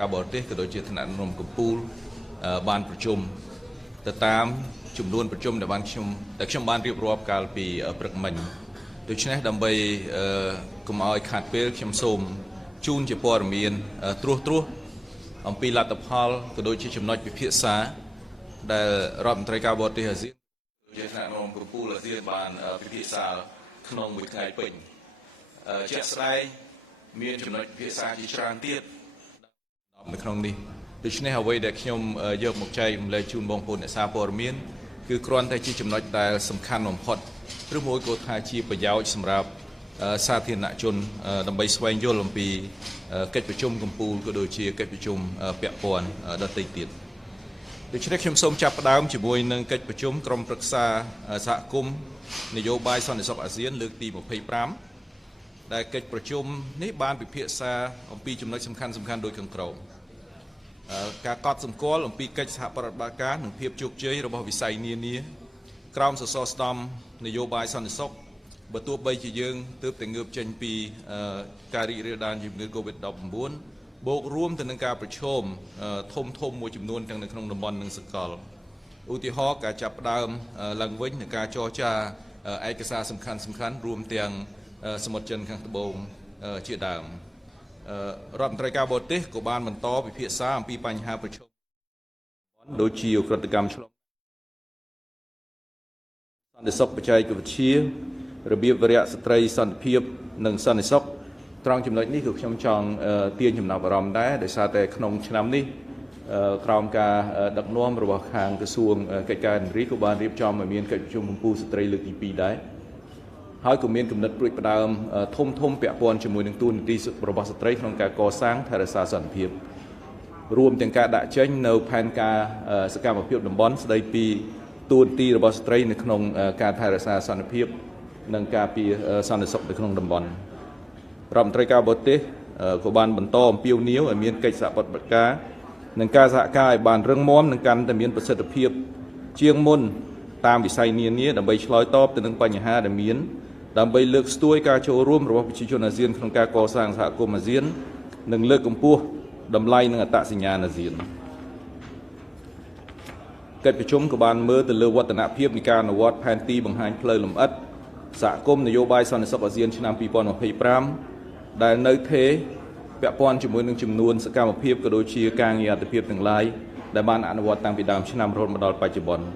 ការបរទេសក៏ដូចជាថ្នាក់ដឹកនាំកម្ពុជាបានប្រជុំទៅតាមចំនួនប្រជុំដែលខ្ញុំបានរៀបរាប់កាលពីព្រឹកមិញដូច្នេះដើម្បីកុំឲ្យខាតពេលខ្ញុំសូមជូនជាព័ត៌មានត្រួសអំពីលទ្ធផលក៏ដូចជាចំណុចពិភាក្សាដែលរដ្ឋមន្ត្រីការបរទេសអាស៊ានជាថ្នាក់ដឹកនាំកម្ពុជាអាស៊ានបានពិភាក្សាក្នុងមួយថ្ងៃពេញជាក់ស្ដែងមានចំណុចពិភាក្សាជាច្រើនទៀតនៅក្នុងនេះដូច្នេះអ្វីដែលខ្ញុំយកមកចែករំលែកជូនបងប្អូនអ្នកសារព័ត៌មានគឺគ្រាន់តែជាចំណុចដែលសំខាន់បំផុតឬមួយក៏ថាជាប្រយោជន៍សម្រាប់សាធារណជនដើម្បីស្វែងយល់អំពីកិច្ចប្រជុំកម្ពុជាក៏ដូចជាកិច្ចប្រជុំពាក់ព័ន្ធដទៃទៀតដូច្នេះខ្ញុំសូមចាប់ផ្ដើមជាមួយនឹងកិច្ចប្រជុំក្រុមប្រឹក្សាសហគមន៍នយោបាយសន្តិសុខអាស៊ានលើកទី25ដែលកិច្ចប្រជុំនេះបានពិភាក្សាអំពីចំណុចសំខាន់ដូចខាងក្រោមការកត់សម្គាល់អំពីកិច្ចសហប្រតិបត្តិការនិងភាពជោគជ័យរបស់វិស័យនានាក្រោមសសរស្តម្ភនយោបាយសន្តិសុខបើទោះបីជាយើងទើបតែងើបចេញពីការរីករាលដាលជំងឺ COVID-19 បូករួមទៅនឹងការប្រឈមធំមួយចំនួនទាំងនៅក្នុងតំបន់និងសកលឧទាហរណ៍ការចាប់ផ្ដើមឡើងវិញនៃការចរចាឯកសារសំខាន់រួមទាំងសមុទ្រចិនខាងត្បូងជាដើមរដ្ឋមន្ត្រីការបរទេសក៏បានបន្តពិភាក្សាអំពីបញ្ហាប្រឈមដូចជាឧក្រិដ្ឋកម្មឆ្លងសន្តិសុខបច្ចេកវិទ្យារបៀបវារៈស្ត្រីសន្តិភាពនិងសន្តិសុខត្រង់ចំណុចនេះគឺខ្ញុំចង់ទាញចំណាប់អារម្មណ៍ដែរដោយសារតែក្នុងឆ្នាំនេះក្រោមការដឹកនាំរបស់ខាងក្រសួងកិច្ចការនារីក៏បានរៀបចំឲ្យមានកិច្ចប្រជុំកម្ពុជាស្ត្រីលើកទី2ដែរហើយក៏មានគំនិតព្រួយផ្ដើមធំពាក់ព័ន្ធជាមួយនឹងទូនាទីរបស់ស្ត្រីក្នុងការកសាងថែរក្សាសន្តិភាពរួមទាំងការដាក់ចេញនៅផែនការសកម្មភាពតំបន់ស្ដីពីទូនាទីរបស់ស្ត្រីនៅក្នុងការថែរក្សាសន្តិភាពនិងការពារសន្តិសុខនៅក្នុងតំបន់រដ្ឋមន្ត្រីការបរទេសក៏បានបន្តអំពាវនាវឲ្យមានកិច្ចសហប្រតិបត្តិការនិងការសហការឲ្យបានរឹងមាំនិងកាន់តែមានប្រសិទ្ធភាពជាងមុនតាមវិស័យនានាដើម្បីឆ្លើយតបទៅនឹងបញ្ហាដែលមានដើម្បីលើកស្ទួយការចូលរួមរបស់ប្រជាជនអាស៊ានក្នុងការកសាងសហគមន៍អាស៊ាននិងលើកកម្ពស់តម្លៃនិងអត្តសញ្ញាណអាស៊ានកិច្ចប្រជុំក៏បានមើលទៅលើវឌ្ឍនភាពនៃការអនុវត្តផែនទីបង្ហាញផ្លូវលម្អិតសហគមន៍នយោបាយសន្តិសុខអាស៊ានឆ្នាំ2025ដែលនៅថេរពាក់ព័ន្ធជាមួយនឹងចំនួនសកម្មភាពក៏ដូចជាការងារអត្ថិភាពទាំងឡាយដែលបានអនុវត្តតាំងពីដើមឆ្នាំរហូតមកដល់បច្ចុប្បន្ន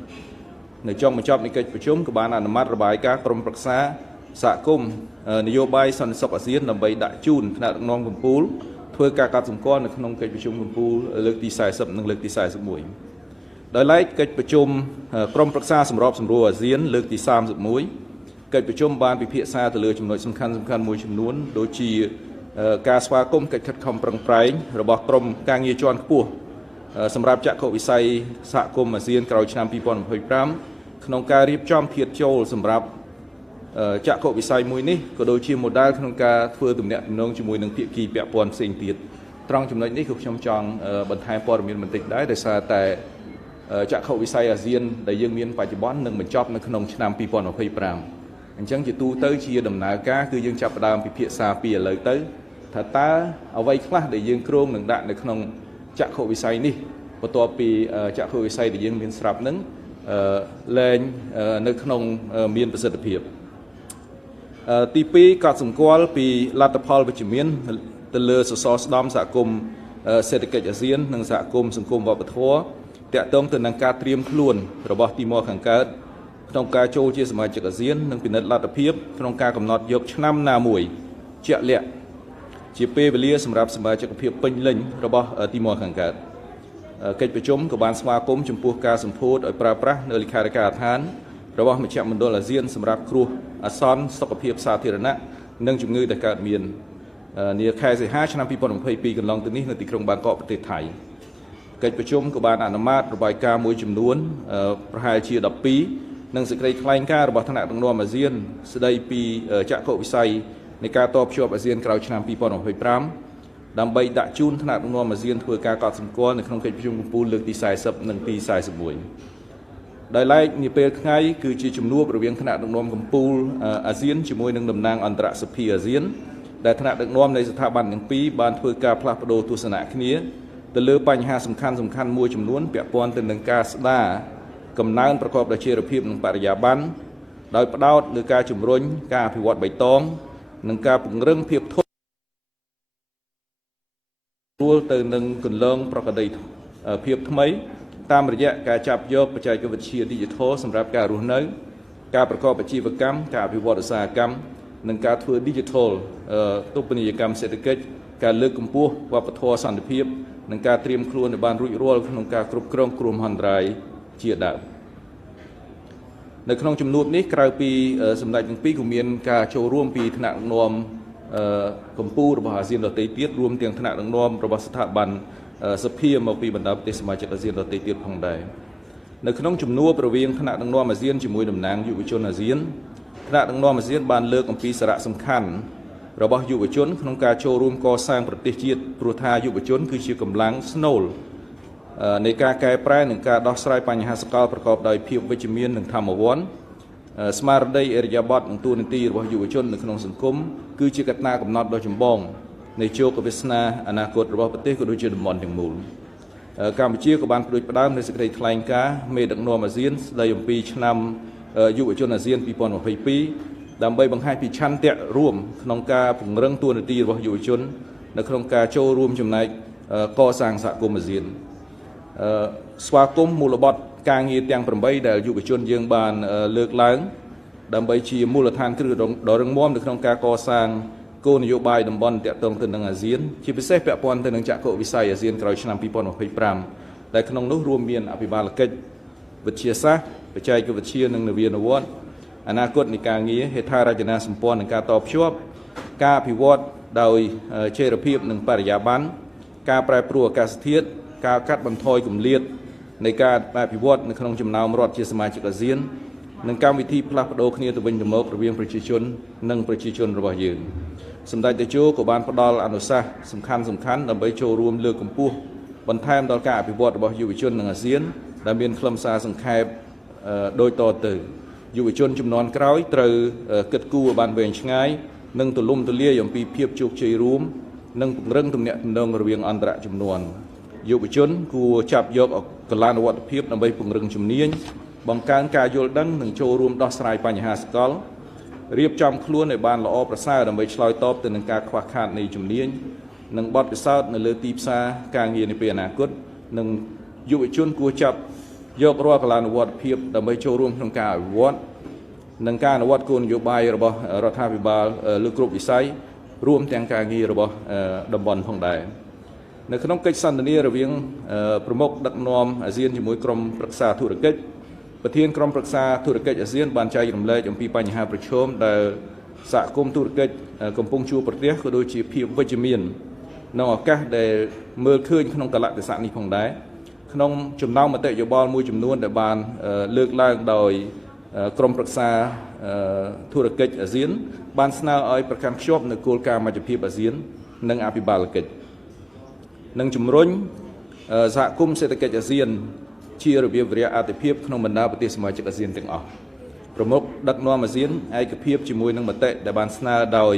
នៅចុងបញ្ចប់នៃកិច្ចប្រជុំក៏បានអនុម័តរបាយការណ៍ក្រុមប្រឹក្សាសហគមន៍នយោបាយសន្តិសុខអាស៊ានដើម្បីដាក់ជូនថ្នាក់ដឹកនាំកម្ពុជាធ្វើការកត់សម្គាល់នៅក្នុងកិច្ចប្រជុំកម្ពុជាលើកទី40និងលើកទី41ដោយឡែកកិច្ចប្រជុំក្រុមប្រឹក្សាសម្របសម្រួលអាស៊ានលើកទី31កិច្ចប្រជុំបានពិភាក្សាទៅលើចំណុចសំខាន់មួយចំនួនដូចជាការស្វាគមន៍កិច្ចខិតខំប្រឹងប្រែងរបស់ក្រុមការងារជាន់ខ្ពស់សម្រាប់ចក្ខុវិស័យសហគមន៍អាស៊ានក្រោយឆ្នាំ2025ក្នុងការរៀបចំធាតុចូលសម្រាប់ចក្ខុវិស័យមួយនេះក៏ដូចជា model ក្នុងការធ្វើទំនាក់ទំនងជាមួយនឹងភាគីពាក់ព័ន្ធផ្សេងទៀតត្រង់ចំណុចនេះគឺខ្ញុំចង់បន្ថែមព័ត៌មានបន្តិចដែរដោយសារតែចក្ខុវិស័យអាស៊ានដែលយើងមានបច្ចុប្បន្ននឹងបញ្ចប់នៅក្នុងឆ្នាំ2025អញ្ចឹងជាទូទៅជាដំណើរការគឺយើងចាប់ផ្ដើមពិភាក្សាពីឥឡូវទៅថាតើអ្វីខ្លះដែលយើងគ្រោងនឹងដាក់នៅក្នុងចក្ខុវិស័យនេះបន្ទាប់ពីចក្ខុវិស័យដែលយើងមានស្រាប់នឹងលែងនៅក្នុងមានប្រសិទ្ធភាពទី2កត់សម្គាល់ពីលទ្ធផលវិជ្ជមានទៅលើសសរស្តម្ភសហគមន៍សេដ្ឋកិច្ចអាស៊ាននិងសហគមន៍សង្គមវប្បធម៌តាក់ទងទៅនឹងការត្រៀមខ្លួនរបស់ទីម៉ូខាងកើតក្នុងការចូលជាសមាជិកអាស៊ាននិងពិនិត្យលទ្ធភាពក្នុងការកំណត់យកឆ្នាំណាមួយជាក់លាក់ជាពេលវេលាសម្រាប់សមាជិកភាពពេញលេញរបស់ទីម៉ូខាងកើតកិច្ចប្រជុំក៏បានស្វាគមន៍ចំពោះការសម្ពោធឲ្យប្រើប្រាស់នៅលិខិតការដ្ឋានរបស់មជ្ឈមណ្ឌលអាស៊ានសម្រាប់គ្រោះអាសន្នសុខភាពសាធារណៈនិងជំងឺដែលកើតមាននាខែសីហាឆ្នាំ2022កន្លងទៅនេះនៅទីក្រុងបាងកកប្រទេសថៃកិច្ចប្រជុំក៏បានអនុម័តរបាយការណ៍មួយចំនួនប្រហែលជា12និងសេចក្តីថ្លែងការណ៍របស់ថ្នាក់ដឹកនាំអាស៊ានស្តីពីចក្ខុវិស័យនៃការតភ្ជាប់អាស៊ានក្រោយឆ្នាំ2025ដើម្បីដាក់ជូនថ្នាក់ដឹកនាំអាស៊ានធ្វើការកត់សម្គាល់នៅក្នុងកិច្ចប្រជុំកំពូលលើកទី40និងទី41ដោយឡែកនាពេលថ្ងៃគឺជាជំនួបរវាងថ្នាក់ដឹកនាំកម្ពុជាអាស៊ានជាមួយនឹងតំណាងអន្តរសភាអាស៊ានដែលថ្នាក់ដឹកនាំនៃស្ថាប័នទាំងពីរបានធ្វើការផ្លាស់ប្ដូរទស្សនៈគ្នា ទៅលើបញ្ហាសំខាន់មួយចំនួនពាក់ព័ន្ធទៅនឹងការស្ដារកំណើនប្រកបដោយចីរភាពនិងបរិយាបន្នដោយផ្ដោតលើការជំរុញការអភិវឌ្ឍបៃតងនិងការពង្រឹងភាពធន់រួលទៅនឹងគន្លងប្រកបដោយភាពថ្មីតាមរយៈការចាប់យកបច្ចេកវិទ្យា Digital សម្រាប់ការរស់នៅការប្រកបអាជីវកម្មការអភិវឌ្ឍឧស្សាហកម្មនិងការធ្វើ Digital ទុបនីយកម្មសេដ្ឋកិច្ចការលើកកម្ពស់វប្បធម៌សន្តិភាពនិងការត្រៀមខ្លួនឲ្យបានរួចរាល់ក្នុងការគ្រប់គ្រងគ្រោះមហន្តរាយជាដើមនៅក្នុងជំនួបនេះក្រៅពីសម្ដេចទាំងពីរក៏មានការចូលរួមពីថ្នាក់ដឹកនាំកម្ពុជារបស់អាស៊ានដទៃទៀតរួមទាំងថ្នាក់ដឹកនាំរបស់ស្ថាប័នសភាមកពីបណ្ដាប្រទេសសមាជិកអាស៊ានដទៃទៀតផងដែរនៅក្នុងជំនួបរវាងថ្នាក់ដឹកនាំអាស៊ានជាមួយតំណាងយុវជនអាស៊ានថ្នាក់ដឹកនាំអាស៊ានបានលើកអំពីសារៈសំខាន់របស់យុវជនក្នុងការចូលរួមកសាងប្រទេសជាតិព្រោះថាយុវជនគឺជាកម្លាំងស្នូលនៃការកែប្រែនិងការដោះស្រាយបញ្ហាសកលប្រកបដោយភាពវិជ្ជមាននិងធម្មវន្តស្មារតីអរិយាប័ត្រនិងទួនាទីរបស់យុវជននៅក្នុងសង្គមគឺជាកត្តាកំណត់ដ៏ចម្បងនៃជោគវាសនាអនាគតរបស់ប្រទេសក៏ដូចជាតំបន់ទាំងមូលកម្ពុជាក៏បានផ្ដួចផ្ដើមនៅសេចក្តីថ្លែងការណ៍មេដឹកនាំអាស៊ានស្ដីអំពីឆ្នាំយុវជនអាស៊ាន2022ដើម្បីបង្ហាញពីឆន្ទៈរួមក្នុងការពង្រឹងទួនាទីរបស់យុវជននៅក្នុងការចូលរួមចំណែកកសាងសហគមន៍អាស៊ានស្វាគមន៍មូលបត្រការងារទាំង8ដែលយុវជនយើងបានលើកឡើងដើម្បីជាមូលដ្ឋានគ្រឹះដ៏រឹងមាំនៅក្នុងការកសាងគោលនយោបាយតំបន់ទាក់ទងទៅនឹងអាស៊ានជាពិសេសពាក់ព័ន្ធទៅនឹងចក្ខុវិស័យអាស៊ានក្រោយឆ្នាំ2025ដែលក្នុងនោះរួមមានអភិបាលកិច្ចវិទ្យាសាស្ត្របច្ចេកវិទ្យានិងនវានុវត្តន៍អនាគតនៃការងារហេដ្ឋារចនាសម្ព័ន្ធនិងការតភ្ជាប់ការអភិវឌ្ឍដោយចីរភាពនិងបរិយាបន្នការប្រែប្រួលអាកាសធាតុការកាត់បន្ថយគម្លាតនៃការអភិវឌ្ឍនៅក្នុងចំណោមរដ្ឋជាសមាជិកអាស៊ាននិងកម្មវិធីផ្លាស់ប្ដូរគ្នាទៅវិញទៅមករវាងប្រជាជននិងប្រជាជនរបស់យើងសម្ដេចតេជោក៏បានផ្ដល់អនុសាសន៍សំខាន់ដើម្បីចូលរួមលើកកម្ពស់បន្ថែមដល់ការអភិវឌ្ឍរបស់យុវជននិងអាស៊ានដែលមានខ្លឹមសារសង្ខេបដូចតទៅយុវជនជំនាន់ក្រោយត្រូវគិតគូរឲ្យបានវែងឆ្ងាយនិងទូលំទូលាយអំពីភាពជោគជ័យរួមនិងពង្រឹងទំនាក់ទំនងរវាងអន្តរជំនាន់យុវជនគួរចាប់យកកលានុវត្តភាពដើម្បីពង្រឹងជំនាញបង្កើនការយល់ដឹងនិងចូលរួមដោះស្រាយបញ្ហាសកលរៀបចំខ្លួនឲ្យបានល្អប្រសើរដើម្បីឆ្លើយតបទៅនឹងការខ្វះខាតនៃជំនាញនិងបទពិសោធន៍នៅលើទីផ្សារការងារនាពេលអនាគតនិងយុវជនគួរចាប់យករាល់កលានុវត្តភាពដើម្បីចូលរួមក្នុងការអភិវឌ្ឍនិងការអនុវត្តគោលនយោបាយរបស់រដ្ឋាភិបាលលើគ្រប់វិស័យរួមទាំងការងាររបស់តំបន់ផងដែរនៅក្នុងកិច្ចសន្ទនារវាងប្រមុខដឹកនាំអាស៊ានជាមួយក្រុមប្រឹក្សាធុរកិច្ចប្រធានក្រុមប្រឹក្សាធុរកិច្ចអាស៊ានបានចែករំលែកអំពីបញ្ហាប្រឈមដែលសហគមន៍ធុរកិច្ចកំពុងជួបប្រទះក៏ដូចជាភាពវិជ្ជមាននៅឱកាសដែលមើលឃើញក្នុងកលៈទេសៈនេះផងដែរក្នុងចំណោមមតិយោបល់មួយចំនួនដែលបានលើកឡើងដោយក្រុមប្រឹក្សាធុរកិច្ចអាស៊ានបានស្នើឲ្យប្រកាន់ខ្ជាប់នូវគោលការណ៍មជ្ឈភាពអាស៊ាននិងអភិបាលកិច្ចនិងជំរុញសហគមន៍សេដ្ឋកិច្ចអាស៊ានជារបៀបវរៈអតិភិបក្នុងបណ្ដាប្រទេសសមាជិកអាស៊ានទាំងអស់ប្រមុខដឹកនាំអាស៊ានឯកភាពជាមួយនឹងមតិដែលបានស្នើដោយ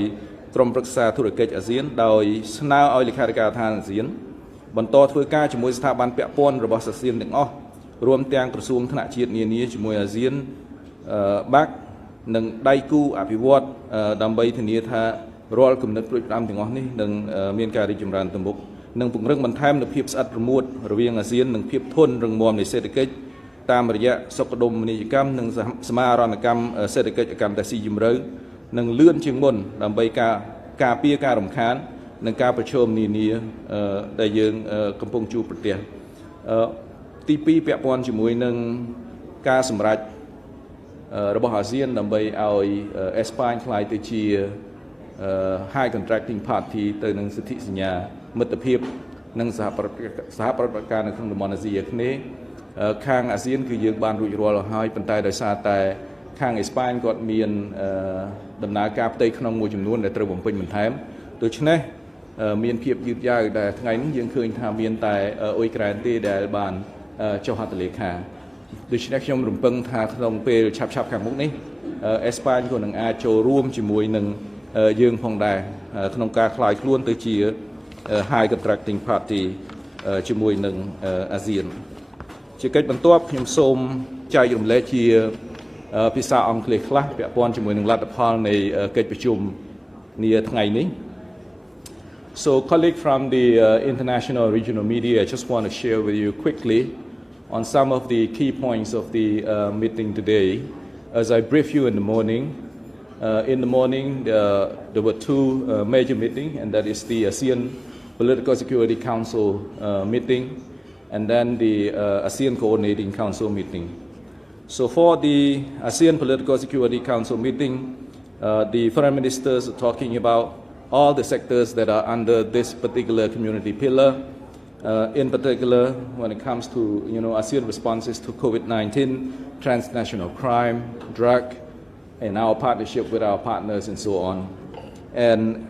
ក្រុមប្រឹក្សាធុរកិច្ចអាស៊ានដោយស្នើឲ្យលេខាធិការដ្ឋានអាស៊ានបន្តធ្វើការជាមួយស្ថាប័នពាក់ព័ន្ធរបស់អាស៊ានទាំងអស់រួមទាំងក្រសួងថ្នាក់ជាតិនានាជាមួយអាស៊ានបាក់និងដៃគូអភិវឌ្ឍដើម្បីធានាថារាល់គំនិតព្រួយផ្ដាំទាំងអស់នេះនឹងមានការរីកចម្រើនទៅមុខនិងពង្រឹងបន្ថែមនូវភាពស្អិតរមួតរវាងអាស៊ាននិងភាពធន់រឹងមាំនៃសេដ្ឋកិច្ចតាមរយៈសុខដុមនីយកម្មនិងសមាហរណកម្មសេដ្ឋកិច្ចកម្មតែស៊ីជម្រៅនិងលឿនជាងមុនដើម្បីការពារការរំខាននិងការប្រឈមនានាដែលយើងកំពុងជួបប្រទះទី2ពាក់ព័ន្ធជាមួយនឹងការសម្រេចរបស់អាស៊ានដើម្បីឲ្យអេស្ប៉ាញក្លាយទៅជា High Contracting Party ទៅនឹងសិទ្ធិសញ្ញាមិត្តភាពនិងសហប្រតិបត្តិការនៅក្នុងតំបន់អាស៊ីអាគ្នេយ៍ខាងអាស៊ានគឺយើងបានរួចរាល់ហើយប៉ុន្តែដោយសារតែខាងអេស្ប៉ាញគាត់មានដំណើរការផ្ទៃក្នុងមួយចំនួនដែលត្រូវបំពេញបន្ថែមដូច្នេះមានភាពយឺតយ៉ាវដែលថ្ងៃនេះយើងឃើញថាមានតែអ៊ុយក្រែនទេដែលបានចុះហត្ថលេខាដូច្នេះខ្ញុំរំពឹងថាក្នុងពេលឆាប់ខាងមុខនេះអេស្ប៉ាញក៏នឹងអាចចូលរួមជាមួយនឹងយើងផងដែរក្នុងការคลายខ្លួនទៅជា High Contracting Party ជាមួយនឹងអាស៊ានជាកិច្ចបន្ទាប់ខ្ញុំសូមចែករំលែកជាភាសាអង់គ្លេសខ្លះពាក់ព័ន្ធជាមួយនឹងលទ្ធផលនៃកិច្ចប្រជុំនាថ្ងៃនេះ So colleague from the international regional media, I just want to share with you quickly on some of the key points of the meeting today. As I brief you in the morning, there were two major meetings, and that is the ASEAN Political Security Council meeting, and then the ASEAN Coordinating Council meeting. So for the ASEAN Political Security Council meeting, the foreign ministers are talking about all the sectors that are under this particular community pillar. In particular, when it comes to ASEAN responses to COVID-19, transnational crime, drug, and our partnership with our partners and so on. And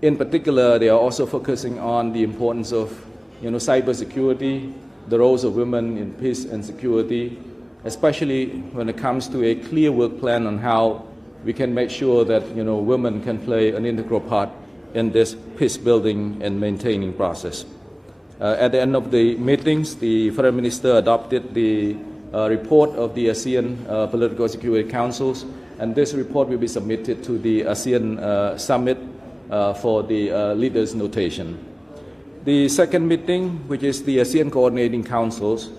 in particular, they are also focusing on the importance of cybersecurity, the roles of women in peace and security, especially when it comes to a clear work plan on how we can make sure that women can play an integral part in this peace building and maintaining process. At the end of the meetings, the Foreign Minister adopted the report of the ASEAN Political Security Councils, and this report will be submitted to the ASEAN Summit for the leaders' notation. The second meeting, which is the ASEAN Coordinating Councils,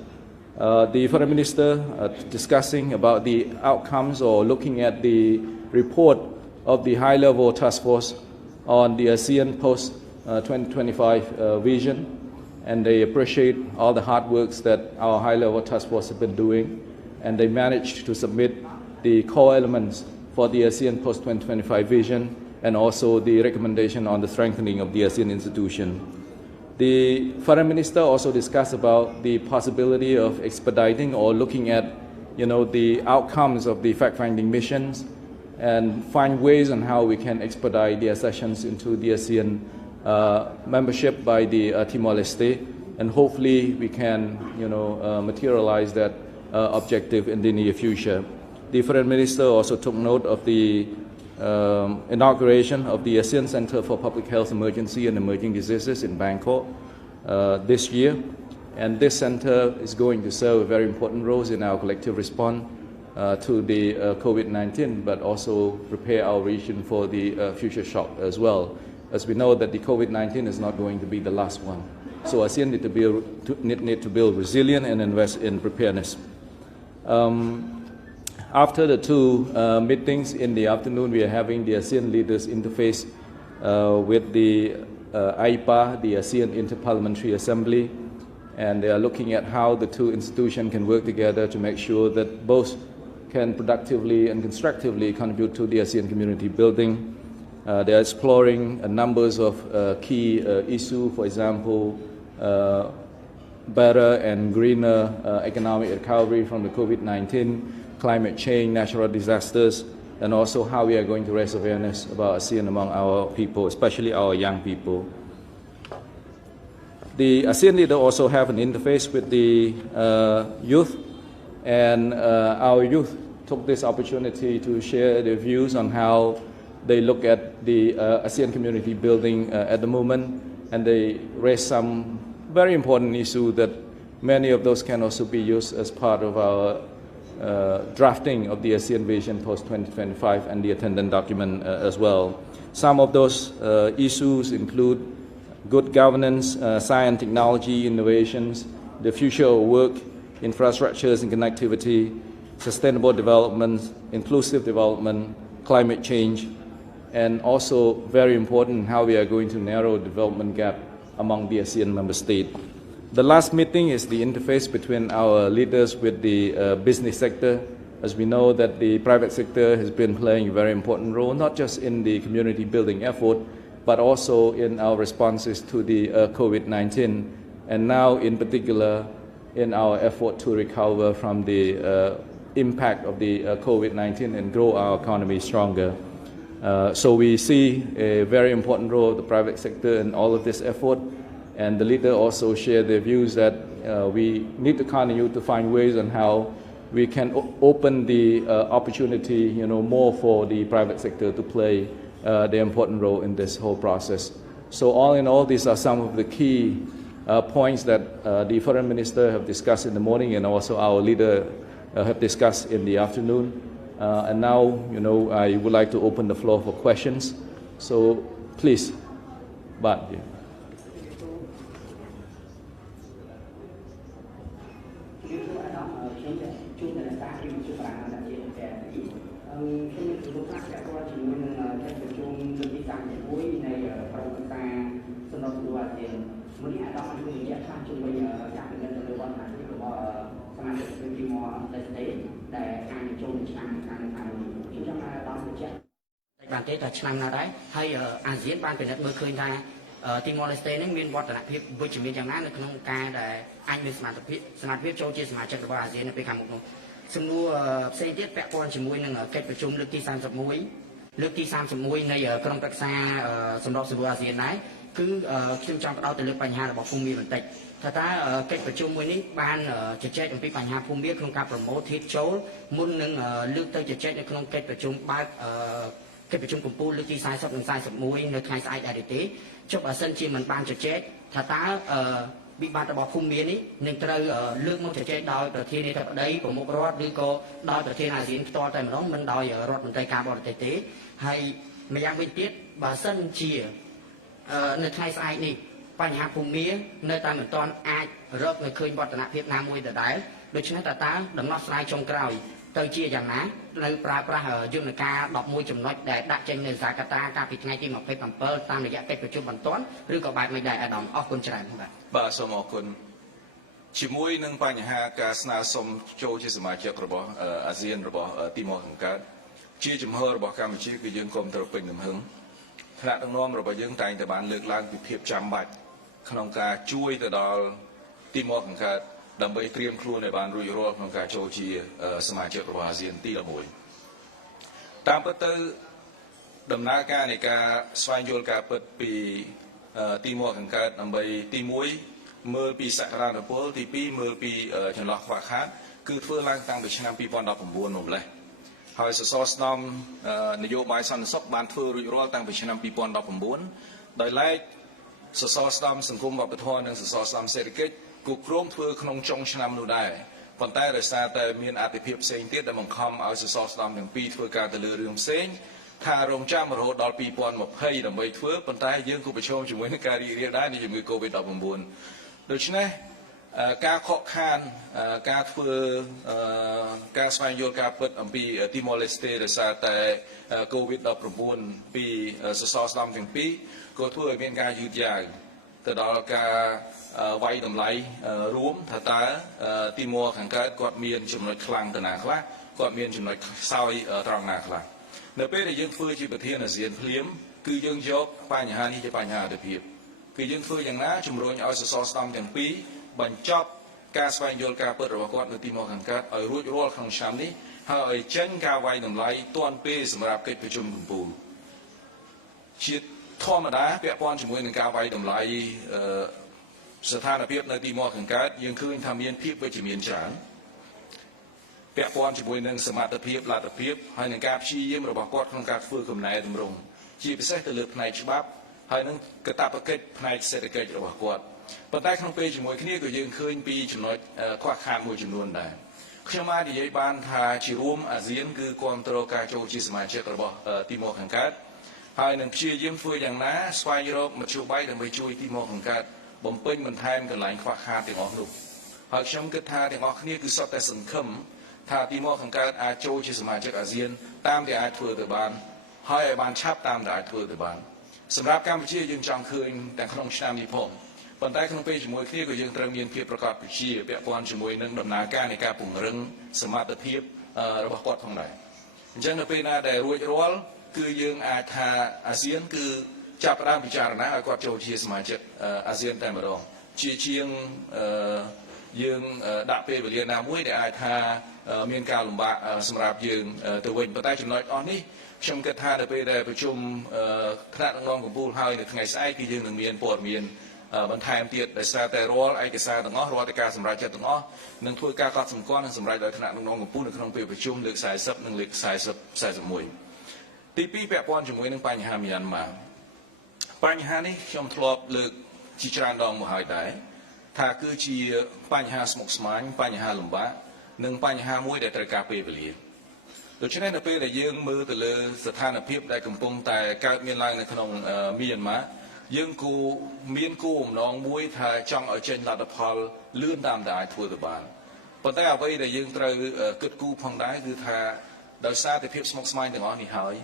the Foreign Minister discussing about the outcomes or looking at the report of the high-level task force on the ASEAN post-2025 vision, and they appreciate all the hard works that our high-level task force have been doing, and they managed to submit the core elements for the ASEAN post-2025 vision and also the recommendation on the strengthening of the ASEAN institution. The Foreign Minister also discussed about the possibility of expediting or looking at the outcomes of the fact-finding missions and find ways on how we can expedite the accessions into the ASEAN membership by the Timor-Leste, and hopefully we can materialize that objective in the near future. The Foreign Minister also took note of the inauguration of the ASEAN Center for Public Health Emergency and Emerging Diseases in Bangkok this year, and this center is going to serve very important roles in our collective response to the COVID-19, but also prepare our region for the future shock as well, as we know that the COVID-19 is not going to be the last one. So ASEAN need to build resilience and invest in preparedness. After the two meetings in the afternoon, we are having the ASEAN leaders interface with the AIPA, the ASEAN Interparliamentary Assembly, and they are looking at how the two institutions can work together to make sure that both can productively and constructively contribute to the ASEAN community building. They are exploring numbers of key issues, for example, better and greener economic recovery from the COVID-19, climate change, natural disasters, and also how we are going to raise awareness about ASEAN among our people, especially our young people. The ASEAN leader also have an interface with the youth, and our youth took this opportunity to share their views on how they look at the ASEAN community building at the moment, and they raised some very important issues that many of those can also be used as part of our drafting of the ASEAN Vision post-2025 and the attendant document as well. Some of those issues include good governance, science, technology, innovations, the future of work, infrastructures and connectivity, sustainable development, inclusive development, climate change, and also very important how we are going to narrow the development gap among the ASEAN member states. The last meeting is the interface between our leaders with the business sector, as we know that the private sector has been playing a very important role, not just in the community building effort, but also in our responses to the COVID-19, and now in particular in our effort to recover from the impact of the COVID-19 and grow our economy stronger. So we see a very important role of the private sector in all of this effort, and the leader also shared their views that we need to continue to find ways on how we can open the opportunity, more for the private sector to play the important role in this whole process. So all in all, these are some of the key points that the foreign minister have discussed in the morning and also our leader have discussed in the afternoon. And now, I would like to open the floor for questions. So please, Ban. Bản tế là năm nào đấy hay ASEAN ban quyền bơi khơi ra Timor Leste này miền Bắc là phía với chỉ miền Giang Nam là không ca để anh miền Smart phía châu chia Smart chất của ASEAN là phía khác một nông xung mua xây tiết vẽ con chỉ môi nâng kếtประชุม លើកទី31 លើកទី31 នៃក្រុមប្រឹក្សាសម្រាប់សម្រួល ASEAN ដែរគឺខ្ញុំចង់ផ្ដោតទៅលើបញ្ហារបស់ភូមិបន្តិចថាតើកិច្ចប្រជុំមួយនេះបានជជែកអំពីបញ្ហាភូមិក្នុងការប្រមូលធាតុចូលមុននឹងលើកទៅជជែកនៅក្នុងកិច្ចប្រជុំបើកកិច្ចប្រជុំកម្ពុជាលើកទី40និង41នៅថ្ងៃស្អែកដែរទេចុះបើសិនជាមិនបានជជែកថាតើវិបត្តិរបស់ភូមិនេះនឹងត្រូវលើកមកជជែកដោយប្រធានាធិបតីប្រមុខរដ្ឋឬក៏ដោយប្រធានអាស៊ានផ្ទាល់តែម្ដងមិនដោយរដ្ឋមន្ត្រីការបរទេសទេហើយម្យ៉ាងវិញទៀតបើសិនជានៅថ្ងៃស្អែកនេះបញ្ហាភូមិនៅតែមិនទាន់អាចរកនៅឃើញវឌ្ឍនភាពណាមួយដដែលដូច្នេះតើដំណោះស្រាយចុងក្រោយទៅជាយ៉ាងណានៅប្រើប្រាស់យន្តការ11ចំណុចដែលដាក់ចេញនៅសាកាតាកាលពីថ្ងៃទី27តាមរយៈកិច្ចប្រជុំបន្ទាន់ឬក៏បែបមិនដែរអាដាមអរគុណច្រើនបាទសូមអរគុណជាមួយនឹងបញ្ហាការស្នើសុំចូលជាសមាជិករបស់អាស៊ានរបស់ទីម៉ូខាងកើតជាជំហររបស់កម្ពុជាគឺយើងគ្រប់គ្រងពេញទំហឹងថ្នាក់ដឹកនាំរបស់យើងតែងតែបានលើកឡើងពីភាពចាំបាច់ក្នុងការជួយទៅដល់ទីម៉ូខាងកើតដើម្បីត្រៀមខ្លួនឲ្យបានរួចរាល់ក្នុងការចូលជាសមាជិករបស់អាស៊ានទី11តាមពិតទៅដំណើរការនៃការស្វែងយល់ការពិតពីទីម៉ូខាងកើតដើម្បីទី1មើលពីសក្តានុពលទី2មើលពីចន្លោះខ្វះខាតគឺធ្វើឡើងតាំងពីឆ្នាំ2019មកម្លេះហើយសសរស្តម្ភនយោបាយសន្តិសុខបានធ្វើរួចរាល់តាំងពីឆ្នាំ2019ដោយឡែកសសរស្តម្ភសង្គមវប្បធម៌និងសសរស្តម្ភសេដ្ឋកិច្ចគូគ្រោងធ្វើក្នុងចុងឆ្នាំនោះដែរប៉ុន្តែដោយសារតែមានអតិភិបផ្សេងទៀតដែលបង្ខំឲ្យសសរស្តម្ភទាំងពីរធ្វើការទៅលើរឿងផ្សេងថារងចាំរហូតដល់2020ដើម្បីធ្វើប៉ុន្តែយើងក៏ប្រឈមជាមួយនឹងការរីករាលដាលនៃជំងឺ Covid-19 ដូច្នេះការខកខានការធ្វើការស្វែងយល់ការពិតអំពី Timor Leste ដោយសារតែ Covid-19 ពីសសរស្តម្ភទាំងពីរក៏ធ្វើឲ្យមានការយឺតយ៉ាវទៅដល់ការវាយតម្លៃរួមថាតើទីម៉ូខាងកើតគាត់មានចំណុចខ្លាំងទៅណាខ្លះគាត់មានចំណុចខ្សោយត្រង់ណាខ្លះនៅពេលដែលយើងធ្វើជាប្រធានអាស៊ានភ្លាមគឺយើងយកបញ្ហានេះជាបញ្ហាអតិភិបគឺយើងធ្វើយ៉ាងណាជំរុញឲ្យសសរស្តម្ភទាំងពីរបញ្ចប់ការស្វែងយល់ការពិតរបស់គាត់នៅទីម៉ូខាងកើតឲ្យរួចរាល់ក្នុងឆ្នាំនេះហើយឲ្យចេញការវាយតម្លៃទាន់ពេលសម្រាប់កិច្ចប្រជុំកំពូលជាធម្មតាពាក់ព័ន្ធជាមួយនឹងការវាយតម្លៃស្ថានភាពនៅទីម៉ូខាងកើតយើងឃើញថាមានភាពវិជ្ជមានច្រើនពាក់ព័ន្ធជាមួយនឹងសមត្ថភាពលទ្ធភាពហើយនឹងការព្យាយាមរបស់គាត់ក្នុងការធ្វើកំណែតម្រង់ជាពិសេសទៅលើផ្នែកច្បាប់ហើយនឹងកាតព្វកិច្ចផ្នែកសេដ្ឋកិច្ចរបស់គាត់ប៉ុន្តែក្នុងពេលជាមួយគ្នាក៏យើងឃើញពីចំណុចខ្វះខាតមួយចំនួនដែរខ្ញុំអាចនិយាយបានថាជារួមអាស៊ានគឺគ្រប់គ្រងការចូលជាសមាជិករបស់ទីម៉ូខាងកើតហើយនឹងព្យាយាមធ្វើយ៉ាងណាស្វែងរកមធ្យោបាយដើម្បីជួយទីម៉ូខាងកើតបំពេញបន្ថែមកន្លែងខ្វះខាតទាំងអស់នោះហើយខ្ញុំគិតថាទាំងអស់គ្នាគឺសុទ្ធតែសង្ឃឹមថាទីម៉ូខាងកើតអាចចូលជាសមាជិកអាស៊ានតាមដែលអាចធ្វើទៅបានហើយឲ្យបានឆាប់តាមដែលអាចធ្វើទៅបានសម្រាប់កម្ពុជាយើងចង់ឃើញទាំងក្នុងឆ្នាំនេះផងប៉ុន្តែក្នុងពេលជាមួយគ្នាក៏យើងត្រូវមានភាពប្រកបវិជ្ជាពាក់ព័ន្ធជាមួយនឹងដំណើរការនៃការពង្រឹងសមត្ថភាពរបស់គាត់ផងដែរអញ្ចឹងនៅពេលណាដែលរួចរាល់គឺយើងអាចថាអាស៊ានគឺចាប់ផ្ដើមពិចារណាឲ្យគាត់ចូលជាសមាជិកអាស៊ានតែម្ដងជាជាងយើងដាក់ពេលវេលាណាមួយដែលអាចថាមានការលំបាកសម្រាប់យើងទៅវិញប៉ុន្តែចំណុចអស់នេះខ្ញុំគិតថានៅពេលដែលប្រជុំថ្នាក់ដឹកនាំកម្ពុជាហើយនៅថ្ងៃស្អែកគឺយើងនឹងមានព័ត៌មានបន្ថែមទៀតដោយសារតែរាល់ឯកសារទាំងអស់រាល់តែការសម្រេចចិត្តទាំងអស់នឹងធ្វើការកត់សម្គាល់និងសម្រេចដោយថ្នាក់ដឹកនាំកម្ពុជានៅក្នុងពេលប្រជុំលើក40និងលើក41ទី2ពាក់ព័ន្ធជាមួយនឹងបញ្ហាមីយ៉ាន់ម៉ាបញ្ហានេះខ្ញុំធ្លាប់លើកជាច្រើនដងមកហើយដែរ ថាគឺជាបញ្ហាស្មុគស្មាញបញ្ហាលំបាកនិងបញ្ហាមួយដែលត្រូវការពេលវេលាដូច្នេះនៅពេលដែលយើងមើលទៅលើស្ថានភាពដែលកំពុងតែកើតមានឡើងនៅក្នុងមីយ៉ាន់ម៉ាយើងគូមានគោលបំណងមួយថាចង់ឲ្យចេញលទ្ធផលលឿនតាមដែលអាចធ្វើទៅបានប៉ុន្តែអ្វីដែលយើងត្រូវគិតគូរផងដែរគឺថាដោយសារតែភាពស្មុគស្មាញទាំងអស់នេះហើយ